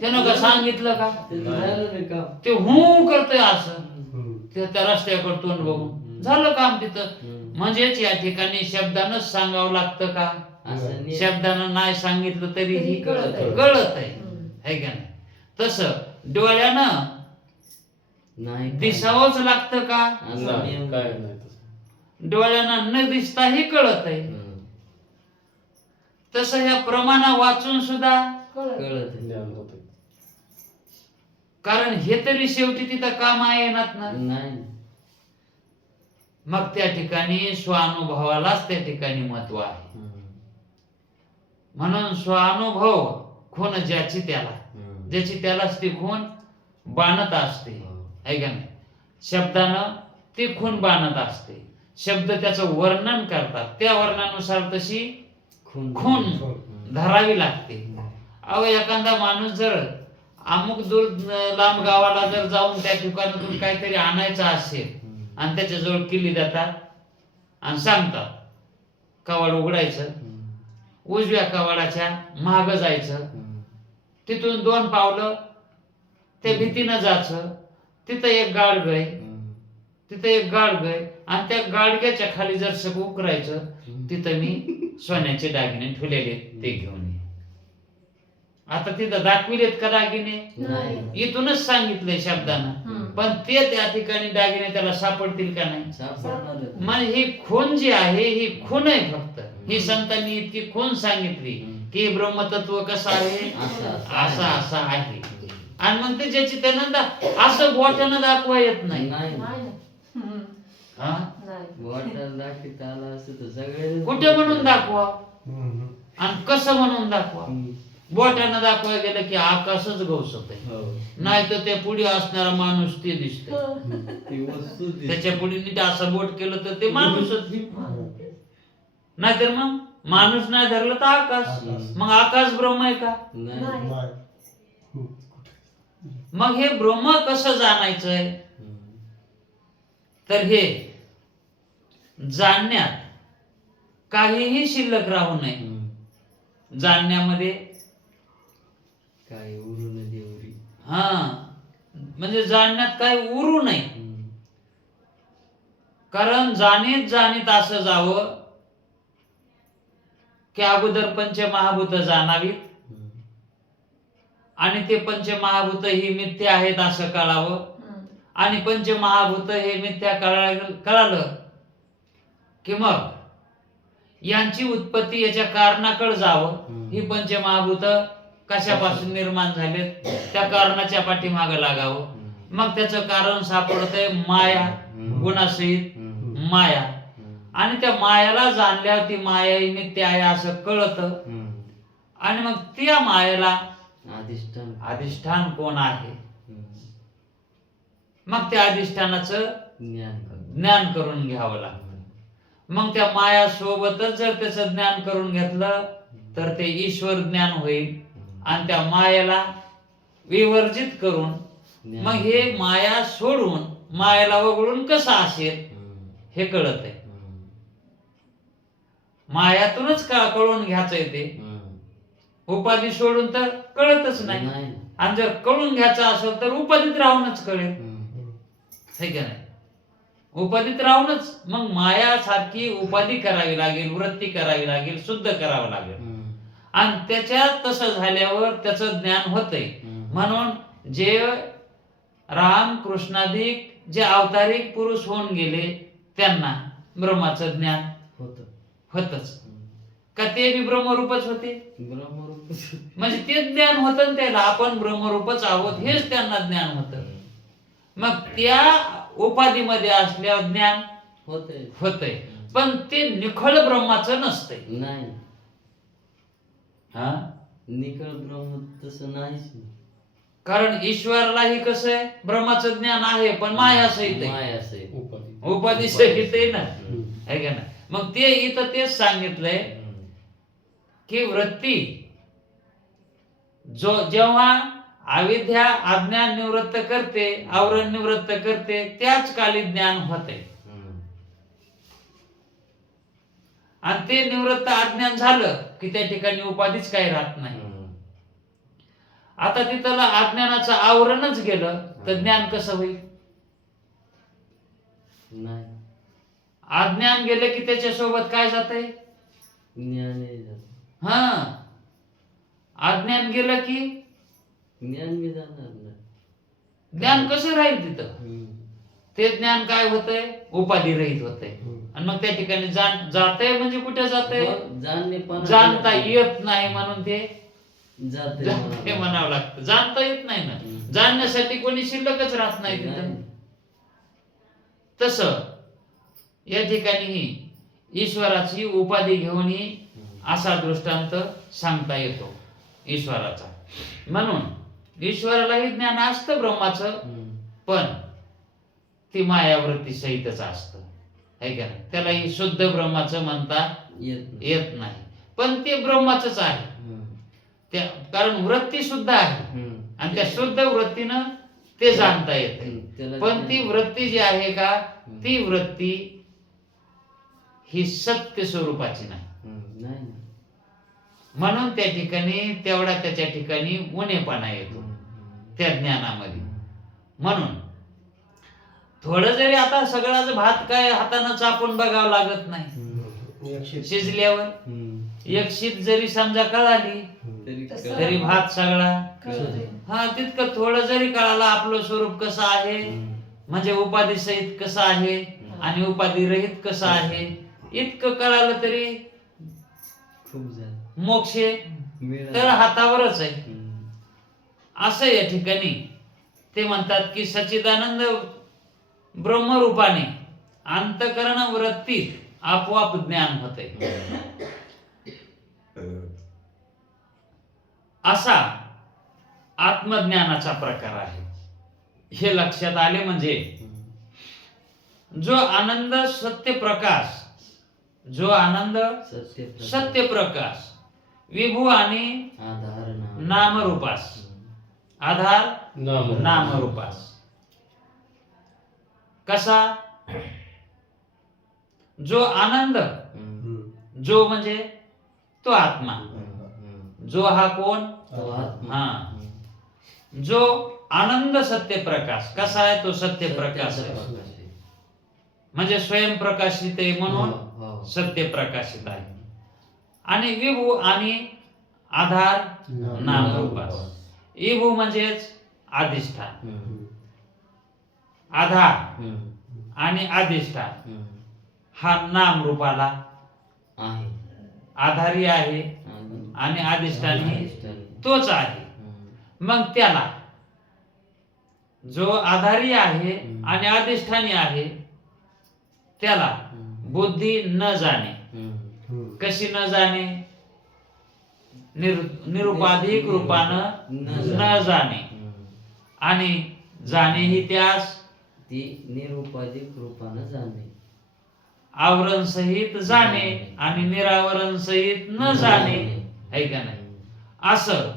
त्यानं का सांगितलं का? ते झालं ना काम. ते हू करतोय असं हम्म. त्या रस्त्याकडे तोंड बघून झालं काम तिथं. हम्म. म्हणजेच या ठिकाणी शब्दानंच सांगावं लागतं का? असं नाही. शब्दानं नाही सांगितलं तरीही कळत आहे. कळत आहे, है का नाही. तसं डोळ्यानं नाही दिसावंच लागतं का? असं नियम काय नाही तसं. डोळ्यानं न दिसताही कळत आहे. हम्म. तसं ह्या प्रमाणा वाचून सुद्धा कळत आहे. ज्ञान होतं. कारण हे तरी शेवटी तिथं काम आहे ना. नाही मग त्या ठिकाणी स्वानुभवालाच त्या ठिकाणी महत्व आहे. हम्म. म्हणून स्वानुभव खून ज्याची त्याला, हम्म. ज्याची त्यालाच ती खून बाणत असते, हो. है का नाही. शब्दानं ती खून बाणत असते. शब्द त्याचं वर्णन करतात, त्या वर्णानुसार तशी खून धरावी लागते. अहो एखादा माणूस जर अमुक दूर लांब गावाला जर जाऊन त्या ठिकाणातून काहीतरी आणायचं असेल आणि त्याच्याजवळ किल्ली देतात आणि सांगतात कवाड उघडायचं, उजव्या कवाडाच्या माग जायचं, तिथून 2 पावलं त्या भीतीनं जायचं, तिथं एक गाडगं आहे, तिथं एक गाडगं आहे आणि त्या गाडग्याच्या खाली जर सगळं उकरायचं, तिथं मी सोन्याचे दागिने ठेवलेले ते घेऊन ये. आता तिथं दाखविलेत का दागिने? नाही. इथूनच सांगितलंय शब्दानं, पण ते त्या ठिकाणी दागिने त्याला सापडतील का नाही? सापडणारच. मग ही खून जी आहे ही खून आहे फक्त. ही संतांनी इतकी खून सांगितली की ब्रह्मतत्व कसं आहे, असं असं आहे. आणि मग ते ज्याची त्यांना असं बोटानं दाखवा येत नाही. नाही हा? वाटायला दाखवत आला असं तर सगळे कुठे म्हणून दाखवा आणि कसं म्हणून दाखवा? बोटानं दाखवा गेलं की आकाशच गवसत आहे, नाही तर त्या पुढे असणारा माणूस ते दिसतोय. ती वस्तू दिसते. त्याच्या पुढे नीट असं बोट केलं तर ते माणूसच, नाहीतर मग माणूस नाही धरलं तर आकाश. मग आकाश ब्रह्म आहे का? नाही. मग हे ब्रह्म कसं जाणायचंय? तर हे जाणण्यात काहीही शिल्लक राहू नये. जाणण्यामध्ये काय उरून देवरी. हा म्हणजे जाणण्यात काय उरू नये. कारण जाणीत असं जावं की अगोदर पंचमहाभूत जाणावीत आणि ते पंचमहाभूत ही मिथ्या आहेत असं कळावं. आणि पंचमहाभूत हे मिथ्या कळालं की मग यांची उत्पत्ती याच्या कारणाकडे जावं. ही पंचमहाभूत कशापासून निर्माण झालेत त्या कारणाच्या पाठीमागे लागावं. मग त्याचं कारण सापडतंय माया, गुणासहित माया. आणि त्या मायाला जाणल्यावर ती माया ही मिथ्या आहे असं कळतं. आणि मग त्या मायेला अधिष्ठान कोण आहे, मग त्या अधिष्ठानाचं ज्ञान करून घ्यावं लागतं. मग त्या माया सोबतच जर त्याचं ज्ञान करून घेतलं तर ते ईश्वर ज्ञान होईल. आणि त्या मायेला विवर्जित करून मग हे माया सोडून मायेला वगळून कसं असेल हे कळत आहे. मायातूनच कळून घ्यायचंय ते. उपाधी सोडून तर कळतच नाही. आणि जर कळून घ्यायचं असेल तर उपाधीत राहूनच कळेल, हे का नाही. उपाधीत राहूनच मग माया सारखी उपाधी करावी लागेल, वृत्ती करावी लागेल, शुद्ध करावं लागेल. आणि त्याच्यात तसं झाल्यावर त्याचं ज्ञान होतंय. म्हणून जे राम कृष्णाधिक जे अवतारिक पुरुष होऊन गेले त्यांना ब्रह्माचं ज्ञान होत होतच का ते बी ब्रह्मरूपच होते ब्रह्मरूप म्हणजे तेच ज्ञान होतं ना त्याला आपण ब्रह्मरूपच आहोत हेच त्यांना ज्ञान होतं मग त्या उपाधीमध्ये असल्यावर ज्ञान होतंय होतंय पण ते निखळ ब्रह्माचं नसतंय नाही हा निकळ ब्रह्म तसं नाहीच कारण ईश्वरालाही कसं आहे ब्रह्माचं ज्ञान आहे पण माया सहित आहे माया असे उपाधी सहित आहे ना है का ना मग ते इथं तेच सांगितलंय की वृत्ती जो जेव्हा अविद्या अज्ञान निवृत्त करते आवरण निवृत्त करते त्याच काली ज्ञान होते आणि ते निवृत्त अज्ञान झालं की त्या ठिकाणी उपाधीच काही राहत नाही आता तिथलं अज्ञानाचं आवरणच गेलं तर ज्ञान कसं होईल नाही अज्ञान गेलं की त्याच्यासोबत काय जातंय ज्ञान हा अज्ञान गेलं की ज्ञान बी जाणार नाही ज्ञान कसं राहील तिथं ते ज्ञान काय होतंय उपाधी रहित होतंय आणि मग त्या ठिकाणी जातंय म्हणजे कुठे जातंय जाणता येत नाही म्हणून ते जाते म्हणावं लागतं जाणता येत नाही ना जाणण्यासाठी कोणी शिल्लकच राहत नाही तिथं तस या ठिकाणी ईश्वराची उपाधी घेऊनही असा दृष्टांत सांगता येतो ईश्वराचा म्हणून ईश्वरालाही ज्ञान असतं ब्रह्माचं पण ती मायावृत्ती सहितच असतं है का त्यालाही शुद्ध ब्रह्माचं म्हणता येत नाही पण ते ब्रह्माचंच आहे त्या कारण वृत्ती सुद्धा आहे आणि त्या शुद्ध वृत्तीनं ते जाणता येते पण ती वृत्ती जी आहे का ती वृत्ती ही सत्य स्वरूपाची नाही म्हणून त्या ठिकाणी तेवढा त्याच्या ठिकाणी उणेपणा येतो त्या ज्ञानामध्ये म्हणून थोडं जरी आता सगळाच भात काय हातानं चापून बघावं लागत नाही शिजल्यावर एक शीत जरी समजा कळाली तरी भात सगळा हा तितकं थोडं जरी कळाला आपलं स्वरूप कसं आहे म्हणजे उपाधी सहित कसं आहे आणि उपाधी रहित कसं आहे इतकं कळालं तरी मोक्ष तर हातावरच आहे असं या ठिकाणी ते म्हणतात की सच्चिदानंद ब्रह्मरूपाने अंतकरण वृत्तीत आपोआप ज्ञान होते असा आत्मज्ञानाचा प्रकार आहे हे लक्षात आले म्हणजे जो आनंद सत्य प्रकाश जो आनंद सत्य प्रकाश विभू आणि नामरूपास आधार नामरूपास कसा जो आनंद जो म्हणजे तो आत्मा जो हा कोण हा जो आनंद सत्य प्रकाश कसा आहे तो सत्य प्रकाश आहे म्हणजे स्वयंप्रकाशित आहे म्हणून सत्य प्रकाशित आहे आणि विभू आणि आधार नामरूपास विभू म्हणजेच अधिष्ठान आधार आणि अधिष्ठान हा नाम रूपाला आहे आधारी आहे आणि अधिष्ठानी तोच आहे मग त्याला जो आधारी आहे आणि अधिष्ठानी आहे त्याला बुद्धी न जाणे कशी न जाणे निरुपाधिक रूपानं न जाणे आणि जाणेही त्यास ती निरुपाधिक रूपानं जाणे आवरण सहित जाणे आणि निरावरण सहित न जाणे है का नाही असं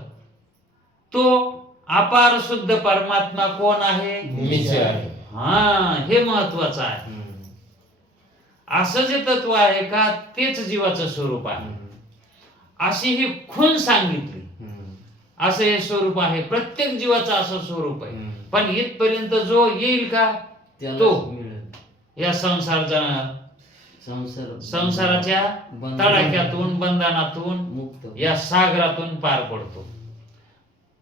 तो अपार शुद्ध परमात्मा कोण आहे हा हे महत्वाचं आहे असं जे तत्व आहे का तेच जीवाचं स्वरूप आहे अशी ही खून सांगितली असं हे स्वरूप आहे प्रत्येक जीवाचं असं स्वरूप आहे पण इथपर्यंत जो येईल का तो या संसाराच्या तडाख्यातून बंधनातून मुक्त या सागरातून पार पडतो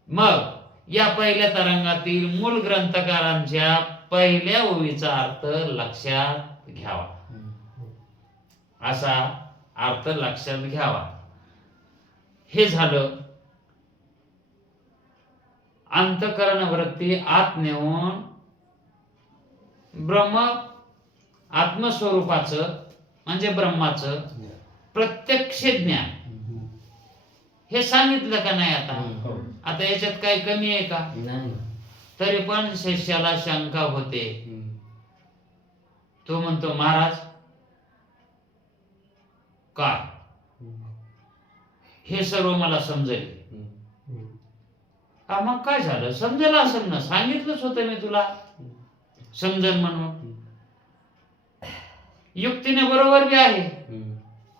मग या पहिल्या तरंगातील मूळ ग्रंथकारांच्या पहिल्या ओवीचा अर्थ लक्षात घ्यावा असा अर्थ लक्षात घ्यावा. हे झालं अंतःकरण वृत्ती आत नेऊन ब्रह्म आत्मस्वरूपाचं म्हणजे ब्रह्माचं प्रत्यक्ष ज्ञान हे सांगितलं का नाही आता? आता याच्यात काही कमी आहे का? नाही. तरी पण शिष्याला शंका होते. तो म्हणतो महाराज काय हे सर्व मला समजेल. मग काय झालं? समजेल असेल ना, सांगितलंच होतं मी तुला समजन म्हणून. युक्तीने बरोबर बी आहे.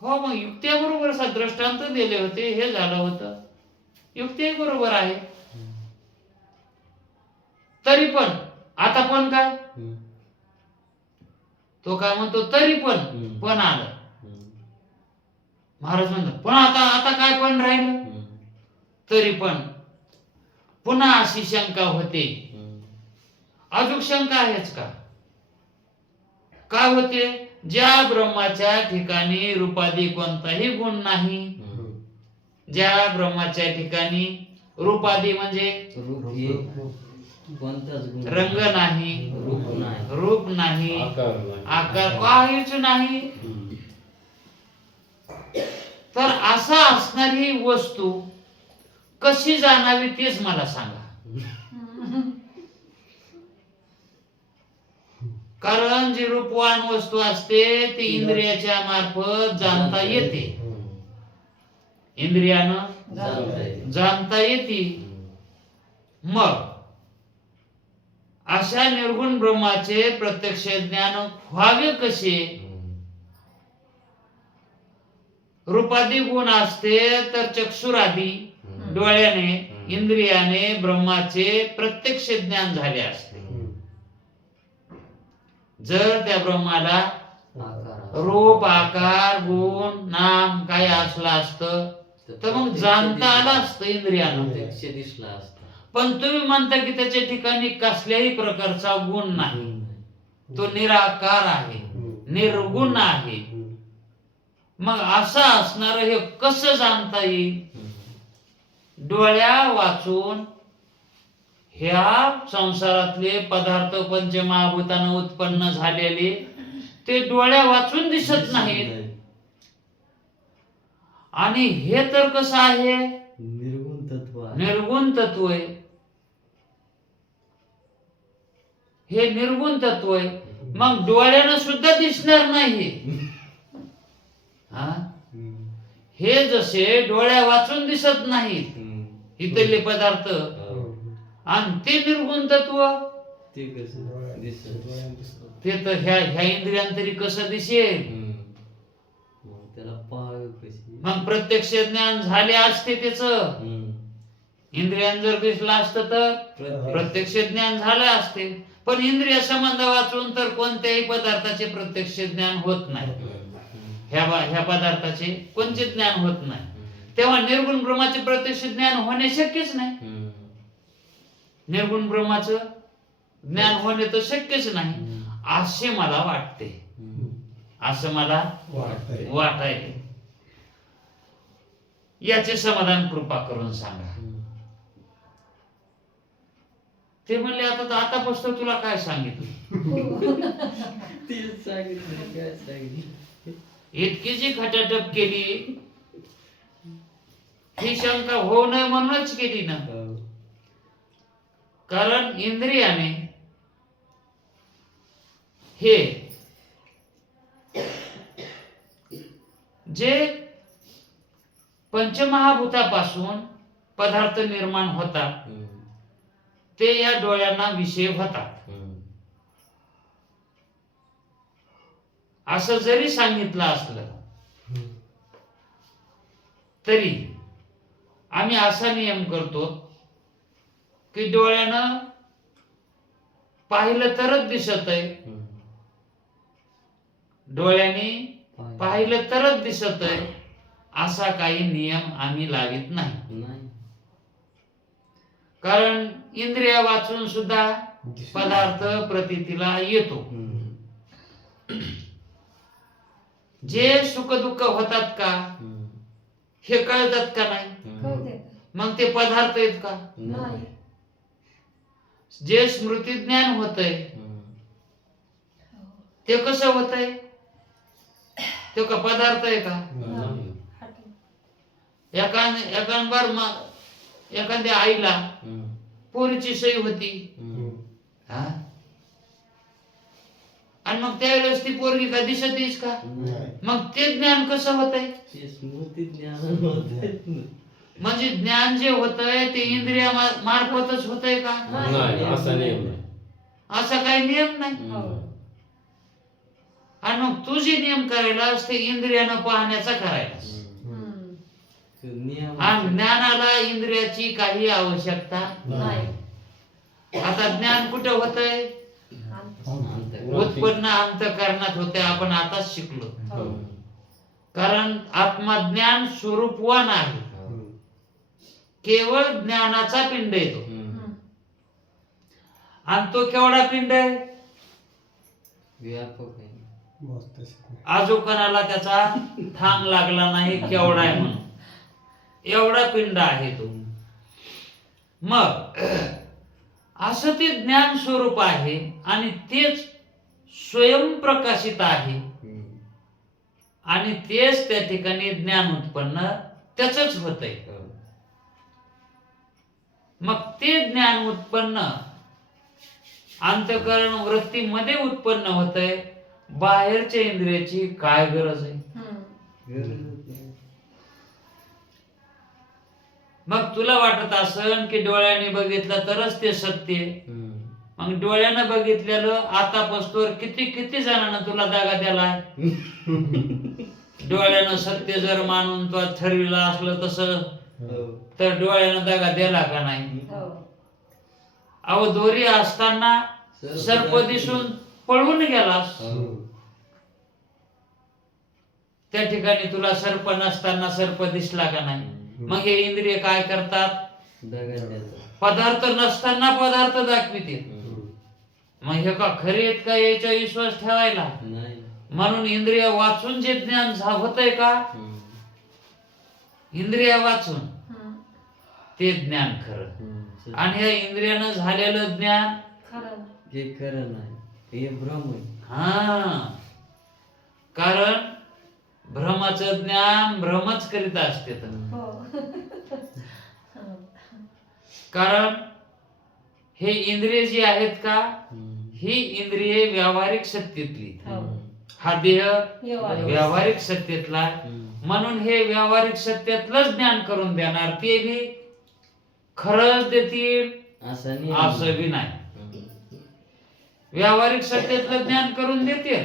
हो, मग युक्त्या बरोबर दृष्टांत दिले होते, हे झालं होतं, युक्ती बरोबर आहे. तरी पण आता पण काय? तो काय म्हणतो तरी पण आलं. महाराज म्हणतात पण आता काय पण राहिलं? तरी पण पुन्हा अशी शंका होते. अजून शंका आहेच का? काय होते? ज्या ब्रह्माच्या ठिकाणी रूपादी कोणताही गुण नाही, ज्या ब्रह्माच्या ठिकाणी रूपादी म्हणजे रंग नाही, रूप नाही, आकार काहीच नाही, तर असा असणारी वस्तू कशी जाणावी तेच मला सांगा. कारण जी रूपवान वस्तू असते ती इंद्रियाच्या मार्फत जाणता येते, इंद्रियानं जाणता येते. मग अशा निर्गुण ब्रह्माचे प्रत्यक्ष ज्ञान व्हावे कसे? रूपादी गुण असते तर चक्षुरादी डोळ्याने इंद्रियाने ब्रह्माचे प्रत्यक्ष ज्ञान झाले असते. जर त्या ब्रह्माला रूप आकार गुण नाम काय असलं असतं तर मग जाणता आलं असतं इंद्रियानं, दिसला असतं. पण तुम्ही म्हणता की त्याच्या ठिकाणी कसल्याही प्रकारचा गुण नाही, तो निराकार आहे, निर्गुण आहे. मग असं असणार हे कसं जाणता येईल? डोळ्या वाचून ह्या संसारातले पदार्थ पंचमहाभूतानं उत्पन्न झालेले ते डोळ्या वाचून दिसत नाहीत. आणि हे तर कसं आहे? निर्गुण तत्व आहे. हे निर्गुण तत्व आहे. मग डोळ्यानं सुद्धा दिसणार नाही. हे जसे डोळ्या वाचून दिसत नाहीत इथले पदार्थ, आणि ते निर्गुण तत्व ते तर ह्या इंद्रियांतरी कसं दिसेल? मग प्रत्यक्ष ज्ञान झाले असते त्याच, इंद्रियां जर दिसलं असतं तर प्रत्यक्ष ज्ञान झालं असते. पण इंद्रिय संबंध वाचून तर कोणत्याही पदार्थाचे प्रत्यक्ष ज्ञान होत नाही, ह्या पदार्थाचे कोणते ज्ञान होत नाही. तेव्हा निर्गुण ब्रह्माचे प्रत्यक्ष ज्ञान होणे शक्यच नाही. निर्गुण ब्रह्माचं ज्ञान होणे तर शक्यच नाही असे मला वाटते, असं मला वाटायले. याचे समाधान कृपा करून सांगा. ते म्हणले आतापासून तुला काय सांगितलं? इतकी जी खटाटप केली ही शंका होऊ नये म्हणूनच केली ना. कारण इंद्रियाने हे जे पंचमहाभूतापासून पदार्थ निर्माण होतात ते या डोळ्यांना विषय होतात. असं जरी सांगितलं असलं तरी आम्ही असा नियम करतो की डोळ्यानं पाहिलं तरच दिसत आहे, डोळ्याने पाहिलं तरच दिसत आहे असा काही नियम आम्ही लावित नाही. कारण इंद्रिया वाचून सुद्धा पदार्थ प्रतीतीला येतो. जे सुख दुःख होतात का हे कळतात का नाही? मग ते पदार्थ आहेत का? जे स्मृती ज्ञान होतंय ते कसं होतंय? तो का पदार्थ आहे का? एखाद्या आईला पोरीची सई होती हा? आणि मग त्यावेळेस ती पोरगी का दिसतीच का? मग ते ज्ञान कसं होतंय? स्मृती ज्ञान होतंय. म्हणजे ज्ञान जे होतंय ते इंद्रिया मार्फतच होतंय का? नाही, असा नियम नाही. असा काही नियम नाही. आणि मग तू जे नियम करायलास ते इंद्रियानं पाहण्याचा करायलास. नियम आणि ज्ञानाला इंद्रियाची काही आवश्यकता नाही. आता ज्ञान कुठं होतंय? उत्पन्न अंतःकरणात होते. आपण आताच शिकलो. कारण आत्मज्ञान स्वरूपवान आहे. केवळ ज्ञानाचा पिंड येतो. आणि तो केवढा पिंड आहे? व्यापक आहे. आजोकानाला त्याचा थांग लागला नाही केवढा आहे म्हणून. एवढा पिंड आहे तो. मग असं ते ज्ञान स्वरूप आहे आणि तेच स्वयंप्रकाशित आहे आणि तेच त्या ठिकाणी ज्ञान उत्पन्न त्याच होतंय. मग ते ज्ञान उत्पन्न अंतःकरण वृत्तीमध्ये उत्पन्न होतंय. बाहेरच्या इंद्रियाची काय गरज आहे? मग तुला वाटत असन की डोळ्याने बघितलं तरच ते सत्य. मग डोळ्यानं बघितलेलं आता पस्तोर किती किती जणांना तुला दागा द्याला. डोळ्यानं सत्य जर मानून तो ठरविला असलं तसं तर डोळ्यानं दागा द्याला का नाही? अहो दोरी असताना सर्प दिसून पळून गेलास. त्या ठिकाणी तुला सर्प नसताना सर्प दिसला का नाही? मग हे इंद्रिय काय करतात? पदार्थ नसताना पदार्थ दाखविते. मग हे का खरे आहेत का याचा विश्वास ठेवायला? म्हणून इंद्रिय वाचून जे ज्ञान होतंय का? इंद्रिय वाचून ते ज्ञान खरं. आणि या इंद्रियानं झालेलं ज्ञान हे खरं नाही, हे भ्रम आहे. हा, कारण भ्रमाचं ज्ञान भ्रमच करीत असते. कारण हे इंद्रिय जी आहेत का ही इंद्रिये व्यावहारिक सत्तेतली. हा देह व्यावहारिक सत्तेतला. म्हणून हे व्यावहारिक सत्तेतलंच ज्ञान करून देणार. ते बी खरंच देतील असं बी नाही. व्यावहारिक सत्तेतलं ज्ञान करून देते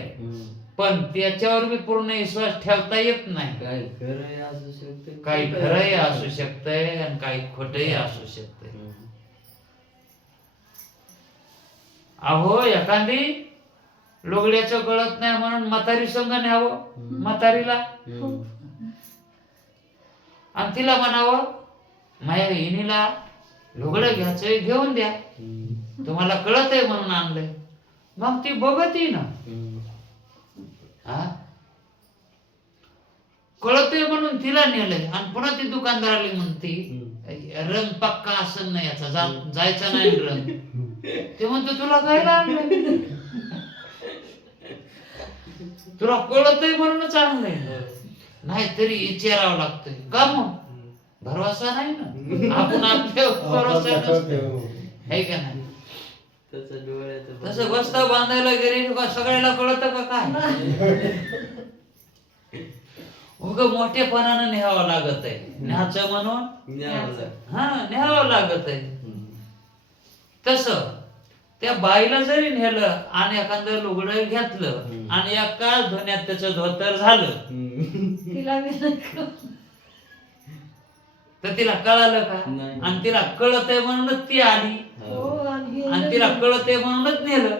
पण त्याच्यावर बी पूर्ण विश्वास ठेवता येत नाही. काही खरंही असू शकते, काही खरंही असू शकतंय आणि काही खोटंही असू शकतंय. अहो एखादी लोगड्याचं कळत नाही म्हणून म्हातारी संग न्यावं म्हातारीला आणि तिला म्हणावं माझ्या हिनीला लोगडं घ्यायचंय घेऊन द्या, तुम्हाला कळत आहे म्हणून आणलंय. मग ती बघती ना, कळतंय म्हणून तिला नेलंय आणि पुन्हा ती दुकानदाराला म्हणते रंग पक्का असं नाही याचा जायचा नाही रंग. ते म्हणतो तुला काय आणलंय? तुला कळतंय म्हणूनच आणलंय. नाही तरी विचारावं लागतंय का? मग भरवसा नाही ना आपण आपल्या भरोसा नसतो है का नाही? तसं बस्ता बांधायला गेले सगळ्याला कळत का काय? उग मोठेपणानं न्यावं लागत आहे. न्याचं म्हणून हा न्यावं लागत आहे. तस त्या बाईला जरी नेलं आणि एखादं लुगडं घेतलं आणि एका धुण्यात त्याचं धोतर झालं तर तिला कळालं का? आणि तिला कळत आहे म्हणूनच ती आली आणि तिला कळत आहे म्हणूनच नेलं.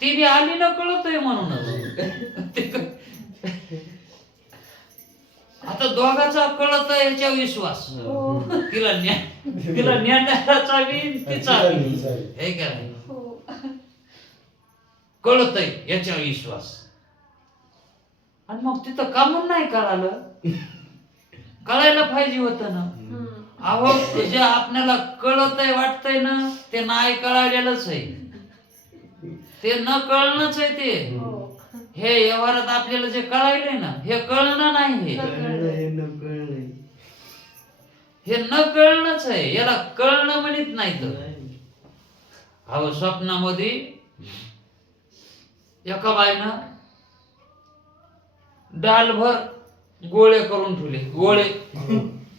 ती बी आली ना कळत आहे म्हणूनच. आता दोघाचा कळत आहे याच्या विश्वास. तिला ज्ञानाचा बी तिचा हे का नाही? कळत आहे याच्या विश्वास. आणि मग तिथं का म्हणून नाही कळालं? कळायला पाहिजे होतं ना. अहो जे आपल्याला कळतंय वाटतंय ना ते नाही कळालेलंच आहे, ते न कळणंच आहे ते. हे व्यवहारात आपल्याला जे कळायलंय ना हे कळणं नाही, हे न कळणंच आहे, याला कळणं म्हणत नाही. तर अहो स्वप्नामध्ये एका बाईनं डालभर गोळे करून ठेवले, गोळे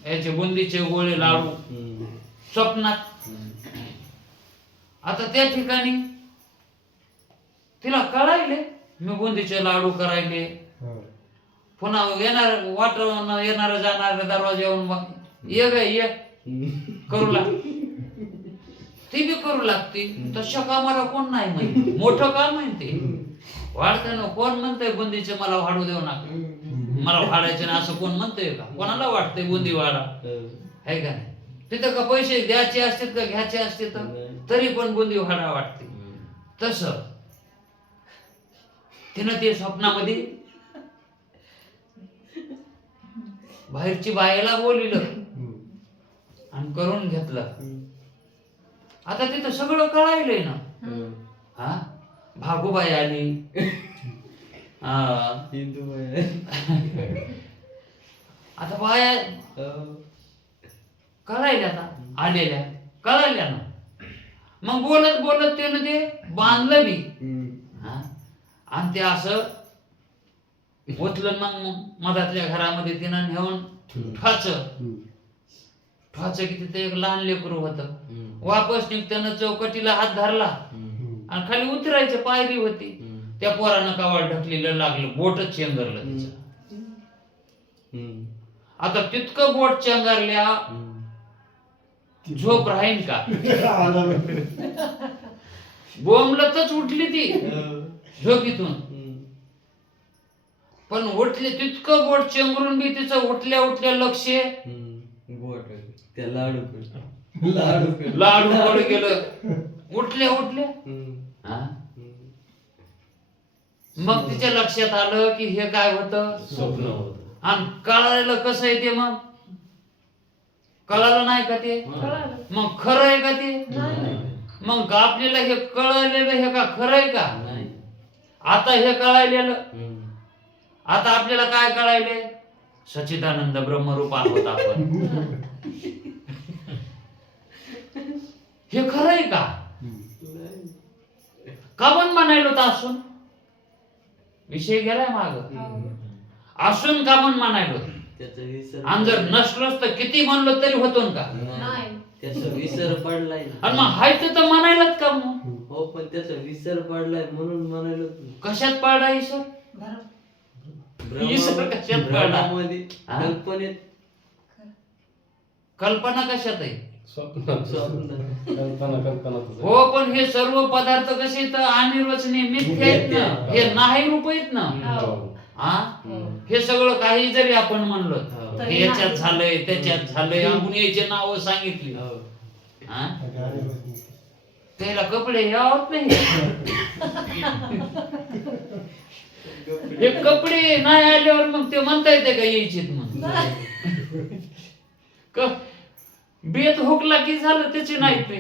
याचे बुंदीचे गोळे लाडू स्वप्नात. आता त्या ठिकाणी तिला कळायले मी बुंदीचे लाडू करायले, पुन्हा येणार वाटून येणार जाणार दरवाजावरून ये ग ये करू लाग, ती बी करू लागते. तशा कामाला कोण नाही म्हणते, मोठं काम आहे ते. वाढते ना, कोण म्हणतंय बुंदीचे मला वाढू देऊ नका, मला वाढायचे ना असं कोण म्हणतंय का? कोणाला वाटतंय बुंदी वाढा? आहे का नाही? तिथं का पैसे द्यायचे असतात का घ्यायचे असते तरी पण बुंदी वाढा वाटते. तस तिनं ते स्वप्नामध्ये बाहेरची बायला बोलिलं आणि करून घेतलं. आता तिथं सगळं कळायलंय ना. हा भागूबाई आली, आता बाया कळायल्या, आता आलेल्या कळायल्या ना. मग बोलत बोलत त्यानं ते बांधलं बी. आणि ते असं उचलं मग मधातल्या घरामध्ये तिनं नेऊन ठोच की तिथे एक लहान लेकरू होतं. वापस निघताना चौकटीला हात धरला आणि खाली उतरायचं पायरी होती. त्या पोरानं कावळ ढकलेलं लागलं, बोटच चेंगरलं तिचं. आता तितकं बोट चेंगरल्या झोप राहीन का? बोंबलतच उठली ती झोपीतून. पण उठले तितकं बोट चेंगरून बी तिचं उठल्या उठल्या लक्ष लाडूकडे गेलं. उठल्या उठल्या मग तिच्या लक्षात आलं की हे काय होतं, स्वप्न होतं. आणि कळायला कसं आहे ते? मग कळालं नाही का ते? मग खरं आहे का ते? मग आपल्याला हे कळलेलं हे का खरं आहे का? आता हे कळायलेलं, आता आपल्याला काय कळायले? सच्चिदानंद ब्रह्मरूप आहोत आपण. हे खरं आहे का? का पण म्हणायलो तर असून विषय गेलाय माग. असून का पण म्हणायलो, आणि जर नसलोच तर किती म्हणलो तरी होतो का? त्याचा विसर पडलाय. आणि मग हाय तर म्हणायलाच का मग? हो, पण त्याचा विसर पडलाय म्हणून म्हणायलो. कशात पडला ईश्वर? ईश्वर कशात पडला? कल्पनेत. कल्पना कशात आहे? कल्पना. हो, पण हे सर्व पदार्थ कसे तर अनिर्वचनीय मिथ्या आहेत ना, हे नाही रूप आहेत ना. हा, हे सगळं काही जरी आपण म्हणलो हे याच्यात झालंय त्याच्यात झालंय, आपण याचे नाव सांगितली, त्याला कपडे यावत नाही. हे कपडे नाही आल्यावर मग ते म्हणता येते का यायचे मग बेत हुकला की झालं त्याचे नाही ते.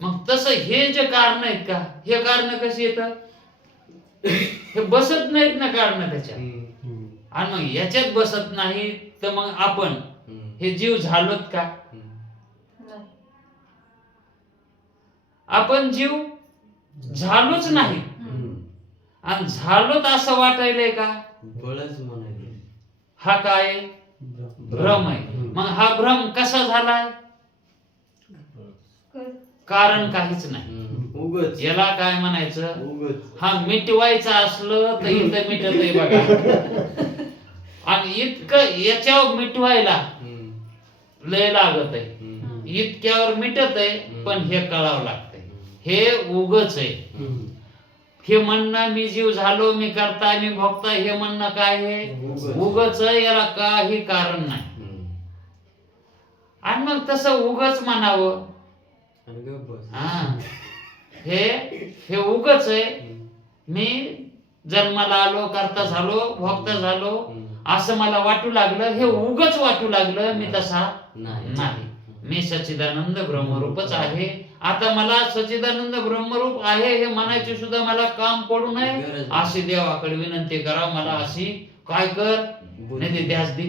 मग तसं हे जे कारण आहेत का, हे कारण कशी येतात? हे बसत नाहीत ना कारण त्याच्यात. आणि मग याच्यात बसत नाही तर मग आपण हे जीव झालोत का? आपण जीव झालोच नाही. आणि झालोत असं वाटायलंय का? हा काय भ्रम आहे. मग हा भ्रम कसा झालाय? कारण काहीच नाही, उगच. याला काय म्हणायचं? उगच. हा मिटवायचं असलं तर इथं मिटत आहे बघा. आणि इतकं याच्यावर मिटवायला लय लागत आहे, इतक्यावर मिटत आहे. पण हे कळावं लागतंय हे उगच आहे. हे म्हणणं मी जीव झालो, मी करता, मी भोगता, हे म्हणणं काय आहे? उगच आहे. याला काही कारण नाही. आणि मग तसं उगच म्हणावं, हे उगच आहे. मी जन्माला आलो, करता झालो, भोगता झालो हम्म. असं मला वाटू लागलं. हे उगच वाटू लागलं. मी तसा नाही. नाही. मी सच्चिदानंद ब्रह्मरूपच आहे. आता मला सच्चिदानंद ब्रह्मरूप आहे हे म्हणायचे सुद्धा मला काम पडू नये गरज नाही. अशी देवाकडे विनंती करा. मला अशी काय कर नाही ते ध्यास दे,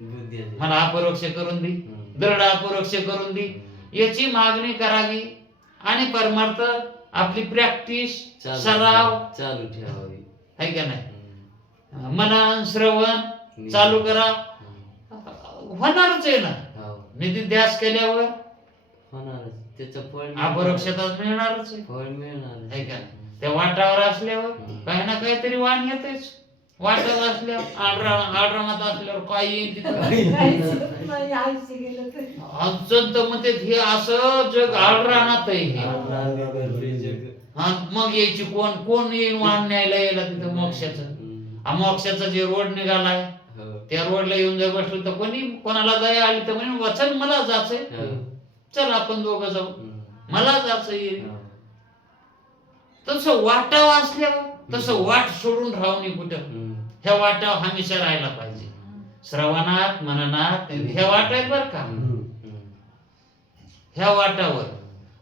बुद्धी आहे. मला अपरोक्ष करून दे, दृढ अपरोक्ष करून दे, याची मागणी करावी. आणि परमार्थ आपली प्रॅक्टिस सराव चालू ठेवावी. आहे का नाही. मनन श्रवण चालू करा. होणारच आहे ना. निधी ध्यास केल्यावर होणारच. त्याचं फळ अपरोक्षताच मिळणारच आहे. फळ मिळणार आहे का नाही. त्या वाटावर असल्यावर काही ना काहीतरी वाण येतेच. वाटावर असल्यावर आडरामात असल्यावर काय येईल तिथं. आमचं तर म्हणते हे असं जग आडरानात आहे हे. मग यायची कोण कोण येईल वाण न्यायला यायला तिथं मोक्षाचं. मोक्षाचा जे रोड निघालाय त्या रोडला येऊन जर बसलो तर कोणी कोणाला दया आली तर म्हणे वचन मला जायचंय, चल आपण दोघं जाऊ, मला जायचं येईल. तसं वाटावं असल्यावर तसं वाट सोडून राहू नये कुठं. ह्या वाटावर हमेशा राहायला पाहिजे. श्रवणात मननात ह्या वाट आहेत बर का. ह्या वाटावर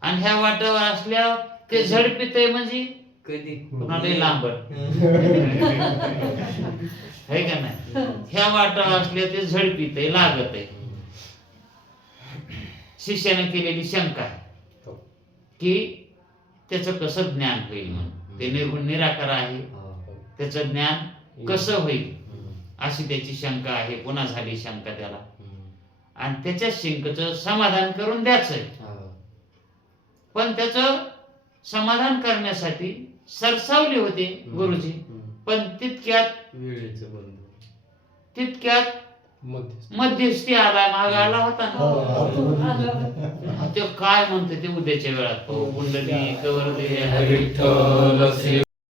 आणि ह्या वाटावर असल्यावर ते झडपीत आहे म्हणजे कधी कुणालाही लांबड है का नाही. ह्या वाटावर असल्या ते झडपीत आहे, लागत आहे. शिष्याने केलेली शंका आहे की त्याचं कसं ज्ञान होईल म्हणून. ते निर्गुण निराकार आहे, त्याचं ज्ञान कसं होईल अशी त्याची शंका आहे. पुन्हा झाली शंका त्याला आणि त्याच्या शंकेचं समाधान करून द्यायचंय. पण त्याचं समाधान करण्यासाठी सरसावले होते गुरुजी. पण तितक्यात मध्यस्थी आला, माग आला होता ना. ते काय म्हणते ते उद्याच्या वेळात कुंडली कवर दे.